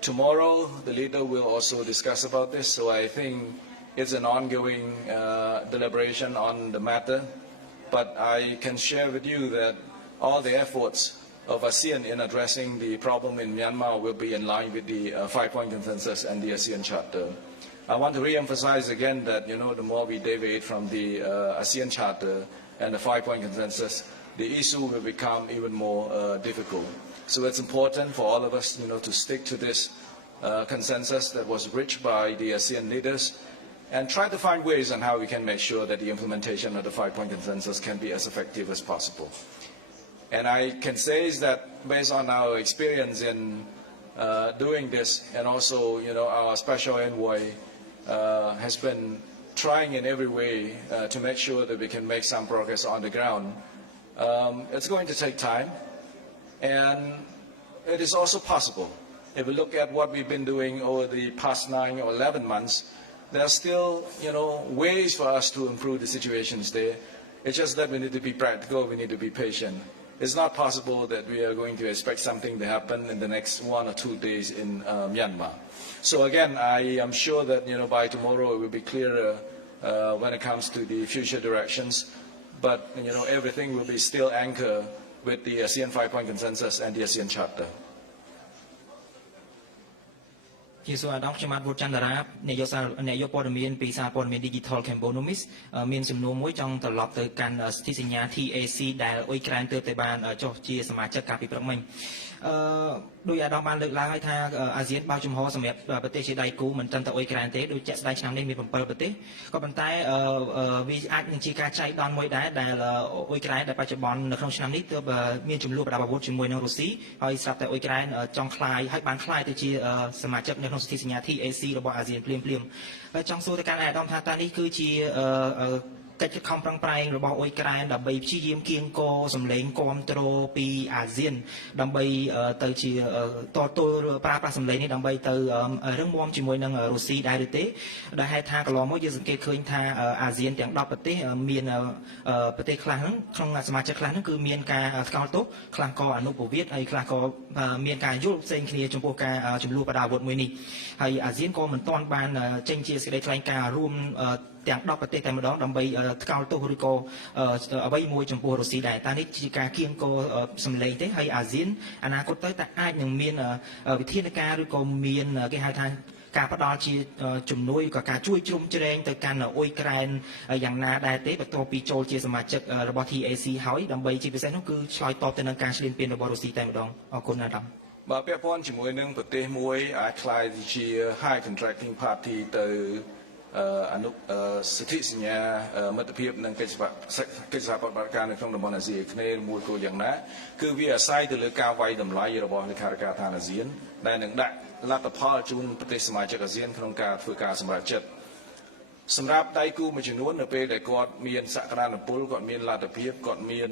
Tomorrow, the leader will also discuss about this, so I think it's an ongoing deliberation on the matter, but I can share with you that all the efforts of ASEAN in addressing the problem in Myanmar will be in line with the 5-point consensus and the ASEAN Charter. I want to re-emphasize again that, the more we deviate from the ASEAN Charter and the 5-point consensus, the issue will become even more difficult. So it's important for all of us, to stick to this consensus that was reached by the ASEAN leaders and try to find ways on how we can make sure that the implementation of the 5-point consensus can be as effective as possible. And I can say is that based on our experience in doing this, and also, our special envoy has been trying in every way to make sure that we can make some progress on the ground. It's going to take time, and it is also possible. If we look at what we've been doing over the past 9 or 11 months, there are still, ways for us to improve the situations there. It's just that we need to be practical, we need to be patient. It's not possible that we are going to expect something to happen in the next 1 or 2 days in Myanmar. So again, I am sure that, by tomorrow it will be clearer when it comes to the future directions. But, everything will be still anchored with the ASEAN 5-point consensus and the ASEAN Charter. ជាសួរអាដាមខ្ញុំបាទវុតចន្ទរានាយកព័ត៌មានពីសារព័ត៌មាន Digital Cambodia មានសំណួរមួយចង់ត្រឡប់ទៅកាន់សន្ធិសញ្ញា TAC ដែលអ៊ុយក្រែនទើបតែបានចុះជាសមាជិកកាលពីព្រឹកមិញដោយអាដាមបានលើកឡើងឲ្យថាអាស៊ានបើកចំហសម្រាប់ប្រទេសជាដៃគូមិនត្រឹមតែអ៊ុយក្រែនទេដោយជាក់ស្ដែងឆ្នាំនេះមាន7ប្រទេសក៏ប៉ុន្តែវាអាចនឹងជាការចែកដនមួយដែរដែលអ៊ុយក្រែនដែលបច្ចុប្បន្ននៅក្នុងឆ្នាំនេះទើបមានចំនួនប្រដាប់អាវុធជាមួយនឹងរុស្ស៊ីហើយស្រាប់តែអ៊ុយក្រែនចង់ខ្លាយហើយបានខ្លាយទៅជាសមាជិកនៅក្នុងសន្ធិសញ្ញា TAC របស់អាស៊ានភ្លាមៗហើយចង់សួរទៅកាន់អាដាមថាតើនេះគឺជាកិច្ចខំប្រឹងប្រែងរបស់អ៊ុយក្រែនដើម្បីព្យាយាមគៀងគរសម្លេងគ្រប់គ្រងពីអាស៊ានដើម្បីទៅជាតទល់ប្រើប្រាស់សម្លេងនេះដើម្បីទៅរឹងមាំជាមួយនឹងរុស្ស៊ីដែរឬទេដែលហេតុថាកន្លងមកយើងសង្កេតឃើញថាអាស៊ានទាំង10ប្រទេសមានប្រទេសខ្លះហ្នឹងក្នុងសមាជិកខ្លះហ្នឹងគឺមានការថ្កោលទោសខ្លះក៏អនុប្រវត្តិហើយខ្លះក៏មានការយល់ផ្សេងគ្នាចំពោះការចំនួនបដាអាវុធមួយនេះហើយអាស៊ានក៏មិនទាន់បានចេញជាសេចក្តីថ្លែងការណ៍រួមទាំង10ប្រទេសតែម្ដងដើម្បីថ្កោលទោសឬក៏អ្វីមួយចំពោះរុស្ស៊ីដែរតើនេះជាការគៀងគរសម្លេងទេហើយអាស៊ានអនាគតទៅតើអាចនឹងមានវិធានការឬក៏មានគេហៅថាការផ្ដល់ជាជំនួយក៏ការជួយជ្រោមជ្រែងទៅកាន់អ៊ុយក្រែនយ៉ាងណាដែរទេបន្ទាប់ពីចូលជាសមាជិករបស់ TAC ហើយដើម្បីជាពិសេសនោះគឺឆ្លើយតបទៅនឹងការឈ្លានពានរបស់រុស្ស៊ីតែម្ដងអរគុណអាដាមបាទពាក់ព័ន្ធជាមួយនឹងប្រទេសមួយអាចខ្លាយជា high contracting party ទៅសន្ធិសញ្ញាមិត្តភាពនិងកិច្ចសហប្រតិបត្តិការនៅក្នុងតំបន់អាស៊ីអាគ្នេយ៍មួយគោលយ៉ាងណាគឺវាអាស្រ័យទៅលើការវាយតម្លៃរបស់លេខាធិការឋានអាស៊ានដែលនឹងដាក់លទ្ធផលជូនប្រទេសសមាជិកអាស៊ានក្នុងការធ្វើការសម្រេចចិត្តសម្រាប់ដៃគូមួយចំនួននៅពេលដែលគាត់មានសក្តានុពលគាត់មានលទ្ធភាពគាត់មាន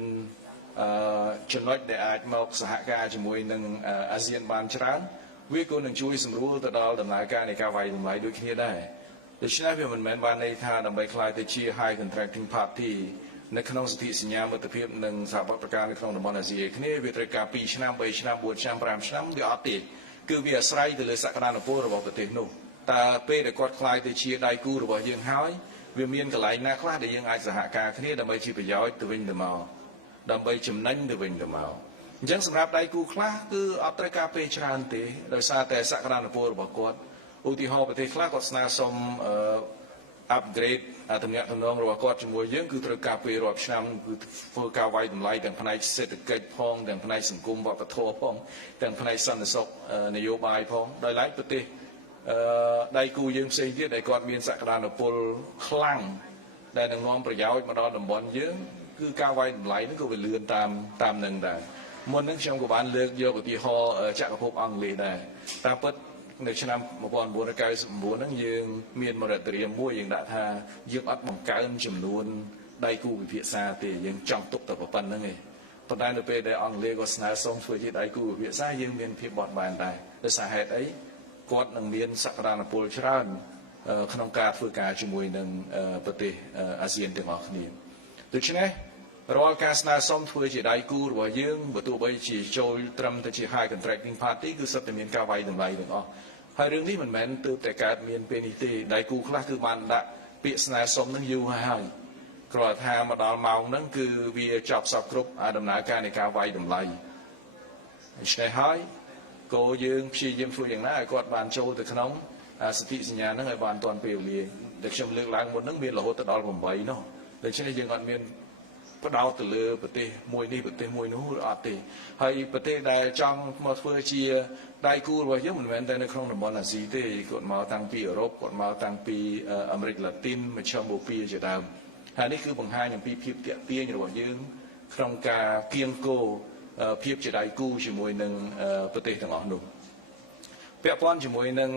ចំណុចដែលអាចមកសហការជាមួយនឹងអាស៊ានបានច្រើនវាក៏នឹងជួយសម្រួលទៅដល់ដំណើរការនៃការវាយតម្លៃដូចគ្នាដែរដូច្នេះវាមិនមែនបានន័យថាដើម្បីខ្លាយទៅជា high contracting party នៅក្នុងសន្ធិសញ្ញាមិត្តភាពនិងសហប្រតិបត្តិការនៅក្នុងតំបន់អាស៊ីអាគ្នេយ៍វាត្រូវការ2ឆ្នាំ3ឆ្នាំ4ឆ្នាំ5ឆ្នាំវាអត់ទេគឺវាអាស្រ័យទៅលើសក្តានុពលរបស់ប្រទេសនោះតើពេលដែលគាត់ខ្លាយទៅជាដៃគូរបស់យើងហើយ វាមានកន្លែងណាខ្លះដែលយើងអាចសហការគ្នាដើម្បីជាប្រយោជន៍ទៅវិញទៅមកដើម្បីចំណេញទៅវិញទៅមកអញ្ចឹងសម្រាប់ដៃគូខ្លះគឺអត់ត្រូវការពេលច្រើនទេដោយសារតែសក្តានុពលរបស់គាត់ឧទាហរណ៍ប្រទេសខ្លះគាត់ស្នើសុំupgrade ទំនាក់ទំនងរបស់គាត់ជាមួយយើងគឺត្រូវការពេលរាប់ឆ្នាំគឺធ្វើការវាយតម្លៃទាំងផ្នែកសេដ្ឋកិច្ចផងទាំងផ្នែកសង្គមវប្បធម៌ផងទាំងផ្នែកសន្តិសុខនយោបាយផងដោយឡែកប្រទេសដៃគូយើងផ្សេងទៀតដែលគាត់មានសក្តានុពលខ្លាំងដែលនឹងនាំប្រយោជន៍មកដល់តំបន់យើងគឺការវាយតម្លៃហ្នឹងក៏វាលឿនតាមនឹងដែរមុនហ្នឹងខ្ញុំក៏បានលើកយកឧទាហរណ៍ចក្រភពអង់គ្លេសដែរតាមពិតនៅឆ្នាំ1999ហ្នឹងយើងមានមរតរាមមួយយើងដាក់ថាយើងអត់បង្កើនចំនួនដៃគូពិភាក្សាទេយើងចង់ទុកតែប៉ុណ្្នឹងឯងប៉ុន្តែនៅពេលដែលអង់គ្លេសក៏ស្នើសុំធ្វើជាដៃគូពិភាក្សាយើងមានភាពបត់បែនដែរដោយសារហេតុអីគាត់នឹងមានសក្តានុពលច្រើនក្នុងការធ្វើការជាមួយនឹងប្រទេសអាស៊ានទាំងអស់គ្នាដូច្នេះរាល់ការស្នើសុំធ្វើជាដៃគូរបស់យើងបើទោះបីជាចូលត្រឹមតែជា high contracting party គឺសុទ្ធតែមានការវាយតម្លៃទាំងអស់ហើយរឿងនេះមិនមែនទើបតែកើតមានពេលនេះទេដៃគូខ្លះគឺបានដាក់ពាក្យស្នើសុំនឹងយូរហើយគ្រាន់តែថាមកដល់ម៉ោងហ្នឹងគឺវាចប់សពគ្រប់ដំណើរការនៃការវាយតម្លៃដូច្នេះហើយគោយើងព្យាយាមធ្វើយ៉ាងណាឲ្យគាត់បានចូលទៅក្នុងសន្ធិសញ្ញាហ្នឹងឲ្យបានទាន់ពេលវេលាដែលខ្ញុំលើកឡើងមុនហ្នឹងមានរហូតដល់8នោះដូច្នេះយើងអត់មានបដោតទៅលើប្រទេសមួយនេះប្រទេសមួយនោះឬអត់ទេហើយប្រទេសដែលចង់មកធ្វើជាដៃគូរបស់យើងមិនមែនតែនៅក្នុងតំបន់អាស៊ីទេគាត់មកតាំងពីអឺរ៉ុបគាត់មកតាំងពីអាមេរិកឡាទីនមជ្ឈមបូព៌ាជាដើមហើយនេះគឺបង្ហាញអំពីភាពតាក់ទាញរបស់យើងក្នុងការគៀងគោភាពជាដៃគូជាមួយនឹងប្រទេសទាំងអស់នោះពាក់ព័ន្ធជាមួយនឹង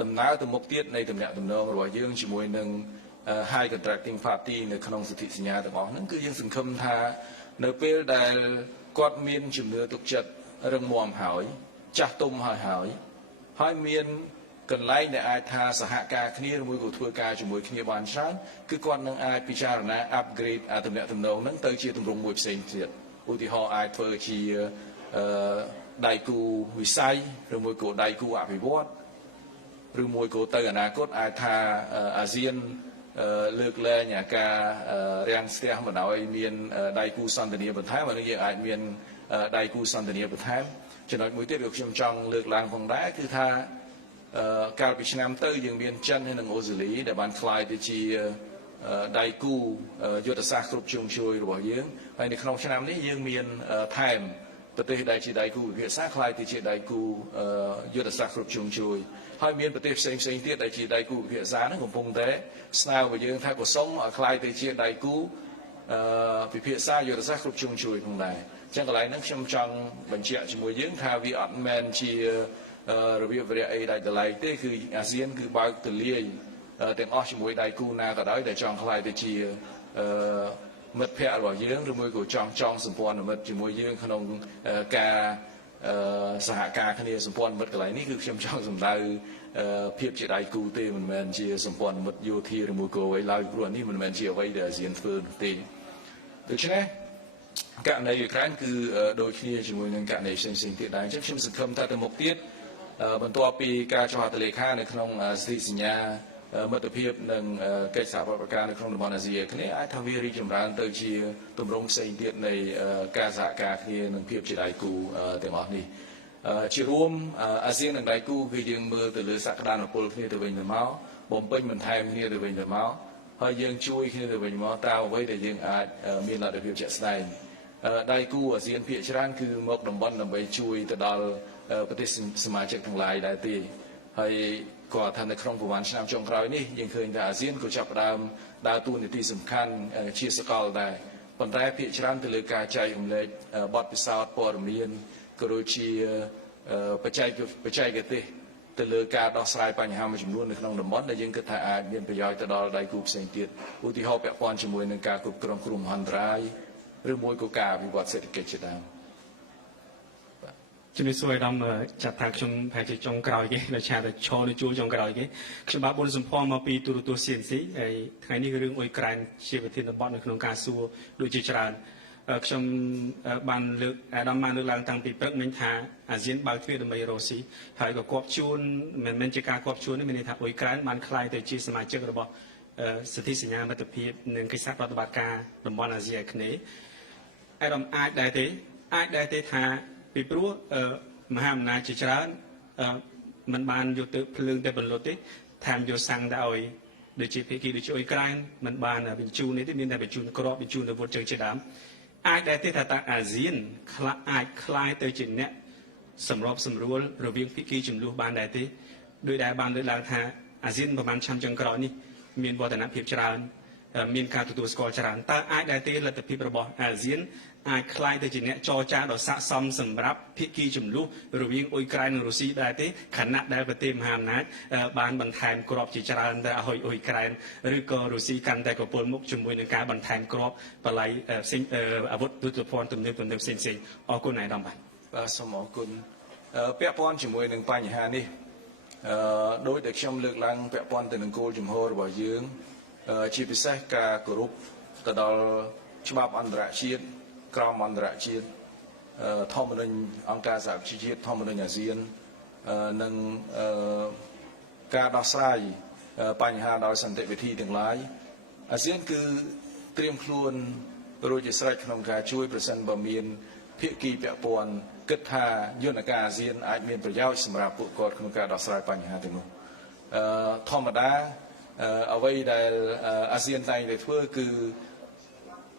ដំណើរទៅមុខទៀតនៃទំនាក់ទំនងរបស់យើងជាមួយនឹងhigh contracting party នៅក្នុងសន្ធិសញ្ញាទាំងអស់ហ្នឹងគឺយើងសង្ឃឹមថានៅពេលដែលគាត់មានជំនឿទុកចិត្តរឹងមាំហើយចាស់ទុំហើយមានកន្លែងដែលអាចថាសហការគ្នាឬមួយក៏ធ្វើការជាមួយគ្នាបានច្រើនគឺគាត់នឹងអាចពិចារណា upgrade ទំនាក់ទំនងហ្នឹងទៅជាទម្រង់មួយផ្សេងទៀតឧទាហរណ៍អាចធ្វើជាដៃគូវិស័យឬមួយក៏ដៃគូអភិវឌ្ឍឬមួយក៏ទៅអនាគតអាចថាអាស៊ានលើកលែងការរាំងស្ទះមិនឲ្យមានដៃគូសន្តានាបន្ថែមហើយយើងអាចមានដៃគូសន្តានាបន្ថែមចំណុចមួយទៀតដែលខ្ញុំចង់លើកឡើងផងដែរគឺថាកាលពីឆ្នាំទៅយើងមានចិនហើយនិងអូស្ត្រាលីដែលបានក្លាយទៅជាដៃគូយុទ្ធសាស្ត្រគ្រប់ជ្រុងជ្រោយរបស់យើងហើយនៅក្នុងឆ្នាំនេះយើងមានថែមប្រទេសដែលជាដៃគូពិភាក្សាក្លាយទៅជាដៃគូយុទ្ធសាស្ត្រគ្រប់ជ្រុងជ្រោយហើយមានប្រទេសផ្សេងទៀតដែលជាដៃគូពិភាក្សាហ្នឹងកំពុងតែស្នើមកយើងថាក៏សូមឲ្យក្លាយទៅជាដៃគូពិភាក្សាយុទ្ធសាស្ត្រគ្រប់ជ្រុងជ្រោយផងដែរអញ្ចឹងកន្លែងហ្នឹងខ្ញុំចង់បញ្ជាក់ជាមួយយើងថាវាអត់មែនជារបៀបវរៈអីដាច់ដライទេគឺអាស៊ានគឺបើកទូលាយទាំងអស់ជាមួយដៃគូណាក៏ដោយដែលចង់ក្លាយទៅជាមិត្តភ័ក្តិរបស់យើងឬមួយក៏ចង់សម្ព័ន្ធមិត្តជាមួយយើងក្នុងការសហការគ្នាសម្ព័ន្ធមិត្តកន្លែងនេះគឺខ្ញុំចង់សម្ដៅភាពជាដៃគូទេមិនមែនជាសម្ព័ន្ធមិត្តយោធាឬមួយក៏អ្វីឡើយព្រោះនេះមិនមែនជាអ្វីដែលអាស៊ានធ្វើនោះទេដូច្នេះករណីអ៊ុយក្រែនគឺដូចគ្នាជាមួយនឹងករណីផ្សេងទៀតដែរអញ្ចឹងខ្ញុំសង្ឃឹមថាទៅមុខទៀតបន្ទាប់ពីការចុះហត្ថលេខានៅក្នុងសន្ធិសញ្ញាមិត្តភាពនិងកិច្ចសហប្រតិបត្តិការនៅក្នុងតំបន់អាស៊ីគ្នាអាចថាវារីកចម្រើនទៅជាទម្រង់ផ្សេងទៀតនៃការសហការគ្នានិងភាពជាដៃគូទាំងអស់នេះជារួមអាស៊ាននិងដៃគូគឺយើងមើលទៅលើសក្តានុពលគ្នាទៅវិញទៅមកបំពេញបន្ថែមគ្នាទៅវិញទៅមកហើយយើងជួយគ្នាទៅវិញមកតាមអ្វីដែលយើងអាចមានលទ្ធភាពជាក់ស្ដែងដៃគូអាស៊ានភាគច្រើនគឺមកតំបន់ដើម្បីជួយទៅដល់ប្រទេសសមាជិកទាំងឡាយដែរទេហើយគាត់ថានៅក្នុងប្រវត្តិឆ្នាំចុងក្រោយនេះយើងឃើញថាអាស៊ានក៏ចាប់ផ្ដើមដើរតួនាទីសំខាន់ជាសកលដែរប៉ុន្តែភាគច្រើនទៅលើការចែករំលែកបទពិសោធន៍ព័ត៌មានក៏ដូចជាបច្ចេកទេសទៅលើការដោះស្រាយបញ្ហាមួយចំនួននៅក្នុងតំបន់ដែលយើងគិតថាអាចមានប្រយោជន៍ទៅដល់ដៃគូផ្សេងទៀតឧទាហរណ៍ពាក់ព័ន្ធជាមួយនឹងការគ្រប់គ្រងគ្រោះមហន្តរាយឬមួយក៏ការអភិវឌ្ឍសេដ្ឋកិច្ចជាដើមជំរាបសួរអាដាមចាត់ថាខ្ញុំប្រហែលជាចុងក្រោយគេដោយសារតែឈរនៅជួរចុងក្រោយគេខ្ញុំបាទបុលសំផនមកពីទូរទស្សន៍ CNC ហើយថ្ងៃនេះរឿងអ៊ុយក្រែនជាប្រធានបទនៅក្នុងការសួរដូចជាច្រើនខ្ញុំបានលើកអាដាមបានលើកឡើងតាំងពីព្រឹកមិញថាអាស៊ានបើកទ្វារដើម្បីរកស៊ីហើយក៏គប់ជួនមិនមែនជាការគប់ជួនទេមានន័យថាអ៊ុយក្រែនបានក្លាយទៅជាសមាជិករបស់ សន្ធិសញ្ញាមិត្តភាពនិងកិច្ចសហប្រតិបត្តិការតំបន់អាស៊ីអាគ្នេយ៍អាយដាមអាចដែរទេថាពីព្រោះមហាអំណាចជាច្រើនមិនបានយកទៅភ្លើងតែបន្លត់ទេថែមយកសាំងទៅឲ្យដូចជាភាគីដូចជាអ៊ុយក្រែនមិនបានបញ្ជូននេះទេមានតែបញ្ជូនគ្រាប់បញ្ជូនអាវុធចឹងជាដើមអាចដែរទេថាតើអាស៊ានអាចคล้ายទៅជាអ្នកសម្របសម្រួលរវាងភាគីចំនួនបានដែរទេដោយដែលបានលើកឡើងថាអាស៊ានប្រហែលឆ្នាំចុងក្រោយនេះមានវឌ្ឍនភាពច្រើនមានការទទួលស្គាល់ច្រើនតើអាចដែរទេលទ្ធភាពរបស់អាស៊ានអាចคล้ายទៅជាអ្នកចរចាដ៏ស័ក្តិសមសម្រាប់ភាគីចំនួនរវាងអ៊ុយក្រែននិងរុស្ស៊ីដែរទេខណៈដែលប្រទេសមហាអំណាចបានបន្ថែមគ្រាប់ជាច្រើនទៅឲ្យអ៊ុយក្រែនឬក៏រុស្ស៊ីកាន់តែកពលមុខជាមួយនឹងការបន្ថែមគ្រាប់បល័យផ្សេងអាវុធយុទ្ធភ័ណ្ឌទំនើបផ្សេងអរគុណអាយដាមបាទសូមអរគុណពាក់ព័ន្ធជាមួយនឹងបញ្ហានេះដោយដែលខ្ញុំលើកឡើងពាក់ព័ន្ធទៅនឹងគោលជំហររបស់យើងជាពិសេសការគោរពទៅដល់ច្បាប់អន្តរជាតិក្រមអន្តរជាតិធម្មនុញ្ញអង្គការសហប្រជាជាតិធម្មនុញ្ញអាស៊ាននិងការដោះស្រាយបញ្ហាដោយសន្តិវិធីទាំងឡាយអាស៊ានគឺត្រៀមខ្លួនរួចជាស្រេចក្នុងការជួយប្រសិនបើមានភាគីពាក់ព័ន្ធគិតថាយន្តការអាស៊ានអាចមានប្រយោជន៍សម្រាប់ពួកគាត់ក្នុងការដោះស្រាយបញ្ហាទាំងនោះធម្មតាអ្វីដែលអាស៊ានតែងតែធ្វើគឺ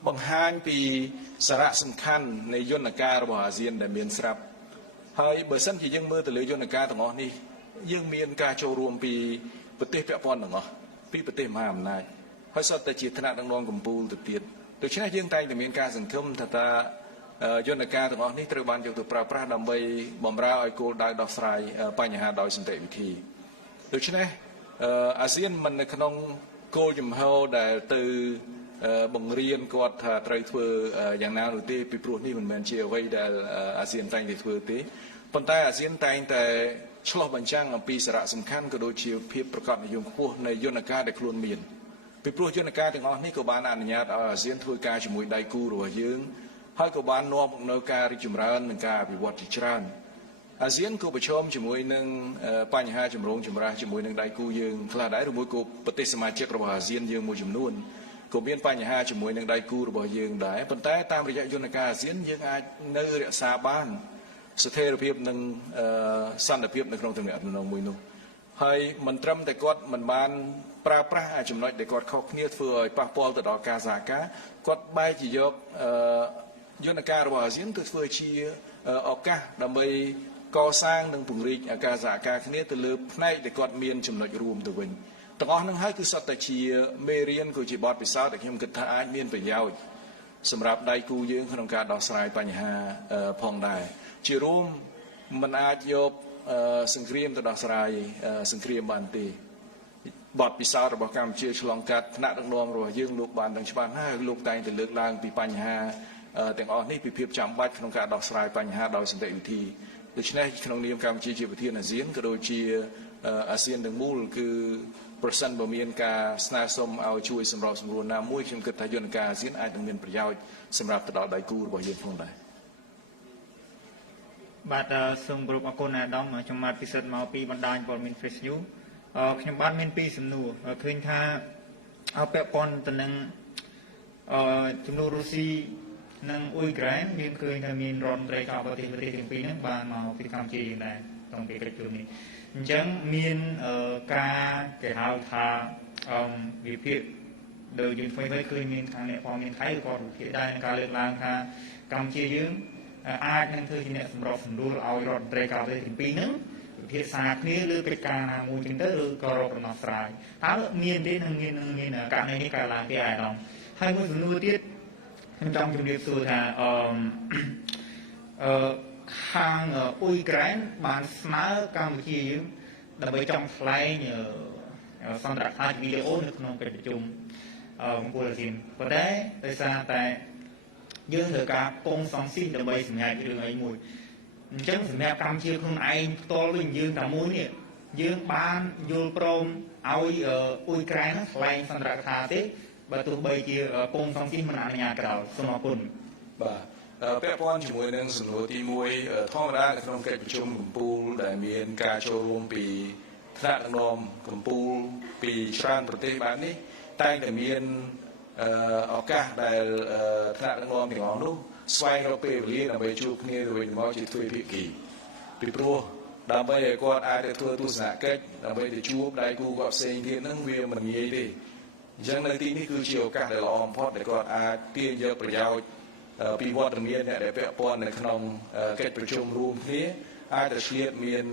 បង្ហាញពីសារៈសំខាន់នៃយន្តការរបស់អាស៊ានដែលមានស្រាប់ហើយបើសិនជាយើងមើលទៅលើយន្តការទាំងអស់នេះយើងមានការចូលរួមពីប្រទេសពាក់ព័ន្ធទាំងអស់ពីប្រទេសមហាអំណាចហើយសុទ្ធតែជាថ្នាក់ដឹកនាំកម្ពុជាទៅទៀតដូច្នេះយើងតែងតែមានការសង្ឃឹមថាយន្តការទាំងអស់នេះត្រូវបានយកទៅប្រើប្រាស់ដើម្បីបម្រើឲ្យគោលដៅដោះស្រាយបញ្ហាដោយសន្តិវិធីដូច្នេះអាស៊ានមិននៅក្នុងគោលជំហរដែលទៅបង្រៀនគាត់ថាត្រូវធ្វើយ៉ាងណានោះទេពីព្រោះនេះមិនមែនជាអ្វីដែលអាស៊ានតែងតែធ្វើទេប៉ុន្តែអាស៊ានតែងតែឆ្លុះបញ្ចាំងអំពីសារៈសំខាន់ក៏ដូចជាភាពប្រកបនិយមខ្ពស់នៃយន្តការដែលខ្លួនមានពីព្រោះយន្តការទាំងអស់នេះក៏បានអនុញ្ញាតឲ្យអាស៊ានធ្វើការជាមួយដៃគូរបស់យើងហើយក៏បាននាំមកនូវការរីកចម្រើននិងការអភិវឌ្ឍជាច្រើនអាស៊ានក៏ប្រឈមជាមួយនឹងបញ្ហាចម្រូងចម្រាសជាមួយនឹងដៃគូយើងខ្លះដែរឬមួយក៏ប្រទេសសមាជិករបស់អាស៊ានយើងមួយចំនួនក៏មានបញ្ហាជាមួយនឹងដៃគូរបស់យើងដែរប៉ុន្តែតាមរយៈយន្តការអាស៊ានយើងអាចនៅរក្សាបានស្ថិរភាពនិងសន្តិភាពនៅក្នុងទំនាក់ទំនងមួយនោះហើយមិនត្រឹមតែគាត់មិនបានប្រើប្រាស់ចំណុចដែលគាត់ខុសគ្នាធ្វើឲ្យប៉ះពាល់ទៅដល់ការសហការគាត់បែរជាយកយន្តការរបស់អាស៊ានទៅធ្វើជាឱកាសដើម្បីកសាងនិងពង្រីកការសហការគ្នាទៅលើផ្នែកដែលគាត់មានចំណុចរួមទៅវិញទាំងអស់នឹងហើយគឺសុទ្ធតែជាមេរៀនក៏ជាបទពិសោធន៍ដែលខ្ញុំគិតថាអាចមានប្រយោជន៍សម្រាប់ដៃគូយើងក្នុងការដោះស្រាយបញ្ហាផងដែរជារួមមិនអាចយកសង្គ្រាមទៅដោះស្រាយសង្គ្រាមបានទេបទពិសោធន៍របស់កម្ពុជាឆ្លងកាត់ថ្នាក់ដឹកនាំរបស់យើងលោកបានដឹងច្បាស់ហើយលោកតែងតែលើកឡើងពីបញ្ហាទាំងអស់នេះពីភាពចាំបាច់ក្នុងការដោះស្រាយបញ្ហាដោយសន្តិវិធីដូច្នេះក្នុងនាមកម្ពុជាជាប្រធានអាស៊ានក៏ដូចជាអាស៊ានទាំងមូលគឺប្រសិនបើមានការស្នើសុំឲ្យជួយសម្របសម្រួលណាមួយខ្ញុំគិតថាយន្តការអាស៊ានអាចនឹងមានប្រយោជន៍សម្រាប់ទៅដល់ដៃគូរបស់យើងផងដែរបាទសូមគោរពអរគុណអាដាមខ្ញុំបាទពិសិដ្ឋមកពីបណ្ដាញព័ត៌មាន Fresh News ខ្ញុំបាទមាន2សំណួរឃើញថាពាក់ព័ន្ធទៅនឹងចំនួនរុស្ស៊ីនិងអ៊ុយក្រែនមានឃើញថាមានរដ្ឋមន្ត្រីការបរទេសទាំងពីរហ្នឹងបានមកពីកម្ពុជាយើងដែរក្នុងពេលកិច្ចប្រជុំនេះអញ្ចឹងមានការគេហៅថាវិភាគដោយយើងធ្វើឃើញមានខាងអ្នកព័ត៌មានថៃក៏វិភាគដែរនឹងការលើកឡើងថាកម្ពុជាយើងអាចនឹងធ្វើជាអ្នកសម្របសម្រួលឲ្យរដ្ឋមន្ត្រីការបរទេសទាំងពីរហ្នឹងវិភាសាគ្នាលើកិច្ចការណាមួយចឹងទៅឬក៏រកដំណោះស្រាយតើមានទេនឹងមានករណីនេះកើតឡើងទេអាយដាមហើយមួយសំណួរទៀតខ្ញុំចង់ជម្រាបសួរថាខាងអ៊ុយក្រែនបានស្នើកម្ពុជាយើងដើម្បីចង់ថ្លែងសន្ទរកថាវីដេអូនៅក្នុងកិច្ចប្រជុំអង្គអាស៊ានប៉ុន្តែដោយសារតែយើងត្រូវការពងសង្ស៊ីដើម្បីសម្រេចរឿងអីមួយអញ្ចឹងសម្រាប់កម្ពុជាខ្លួនឯងផ្ទាល់វិញយើងតែមួយនេះយើងបានយល់ព្រមឲ្យអ៊ុយក្រែនថ្លែងសន្ទរកថាទេបើទោះបីជាពងសង្ស៊ីមិនអនុញ្ញាតក៏ដោយសូមអរគុណបាទពាក់ព័ន្ធជាមួយនឹងសំណួរទី1ធម្មតានៅក្នុងកិច្ចប្រជុំកំពូលដែលមានការចូលរួមពីថ្នាក់ដឹកនាំកំពូលពីច្រើនប្រទេសបែបនេះ តែងតែមានឱកាសដែលថ្នាក់ដឹកនាំទាំងអស់នោះស្វែងរកពេលវេលាដើម្បីជួបគ្នាទៅវិញទៅមកជាទ្វេភាគីពីព្រោះដើម្បីឲ្យគាត់អាចទៅធ្វើទស្សនកិច្ចដើម្បីទៅជួបដៃគូគាត់ផ្សេងទៀតហ្នឹងវាមិនងាយទេអញ្ចឹងនៅទីនេះគឺជាឱកាសដែលល្អបំផុតដែលគាត់អាចទាញយកប្រយោជន៍ពីវត្តមានអ្នកដែលពាក់ព័ន្ធនៅក្នុងកិច្ចប្រជុំរួមគ្នាអាចទៅឆ្លៀតមាន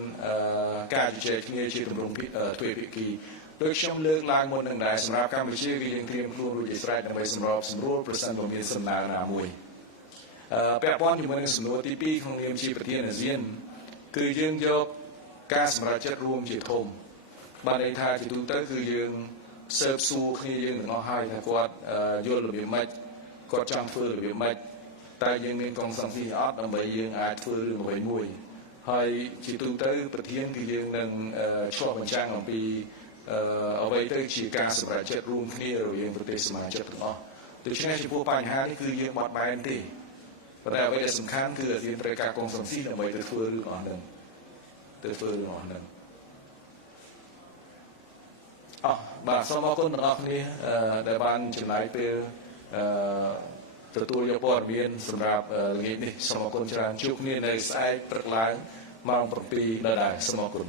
ការជជែកគ្នាជាទម្រង់ទ្វេភាគីដោយខ្ញុំលើកឡើងមុននឹងដែរសម្រាប់កម្ពុជាគឺយើងត្រៀមខ្លួនរួចជាស្រេចដើម្បីសម្របសម្រួលប្រសិនបើមានសំណើណាមួយពាក់ព័ន្ធជាមួយនឹងសំណួរទី2ក្នុងនាមជាប្រធានអាស៊ានគឺយើងយកការសម្រេចចិត្តរួមជាធំបានន័យថាជាទូទៅគឺយើងស៊ើបសួរគ្នាយើងទាំងអស់ហើយថាគាត់យល់របៀបម៉េចគាត់ចង់ធ្វើរបៀបម៉េចតែយើងមានកងសង្ឃីអត់ដើម្បីយើងអាចធ្វើរឿងអ្វីមួយហើយជាទូទៅប្រធានគឺយើងនឹងឆ្លុះបញ្ចាំងអំពីអ្វីទៅជាការសម្រេចចិត្តរួមគ្នារវាងប្រទេសសមាជិកទាំងអស់ដូច្នេះចំពោះបញ្ហានេះគឺយើងបត់បែនទេប៉ុន្តែអ្វីដែលសំខាន់គឺអាស៊ានត្រូវការកងសង្ឃីដើម្បីទៅធ្វើរឿងអស់ហ្នឹងបាទសូមអរគុណទាំងអស់គ្នាដែលបានចំណាយពេលទទួលយកព័ត៌មានសម្រាប់ល្ងាចនេះសូមអរគុណច្រើនជួបគ្នានៅស្អែកព្រឹកឡើងម៉ោង 7 នៅដែរសូមអរគុណ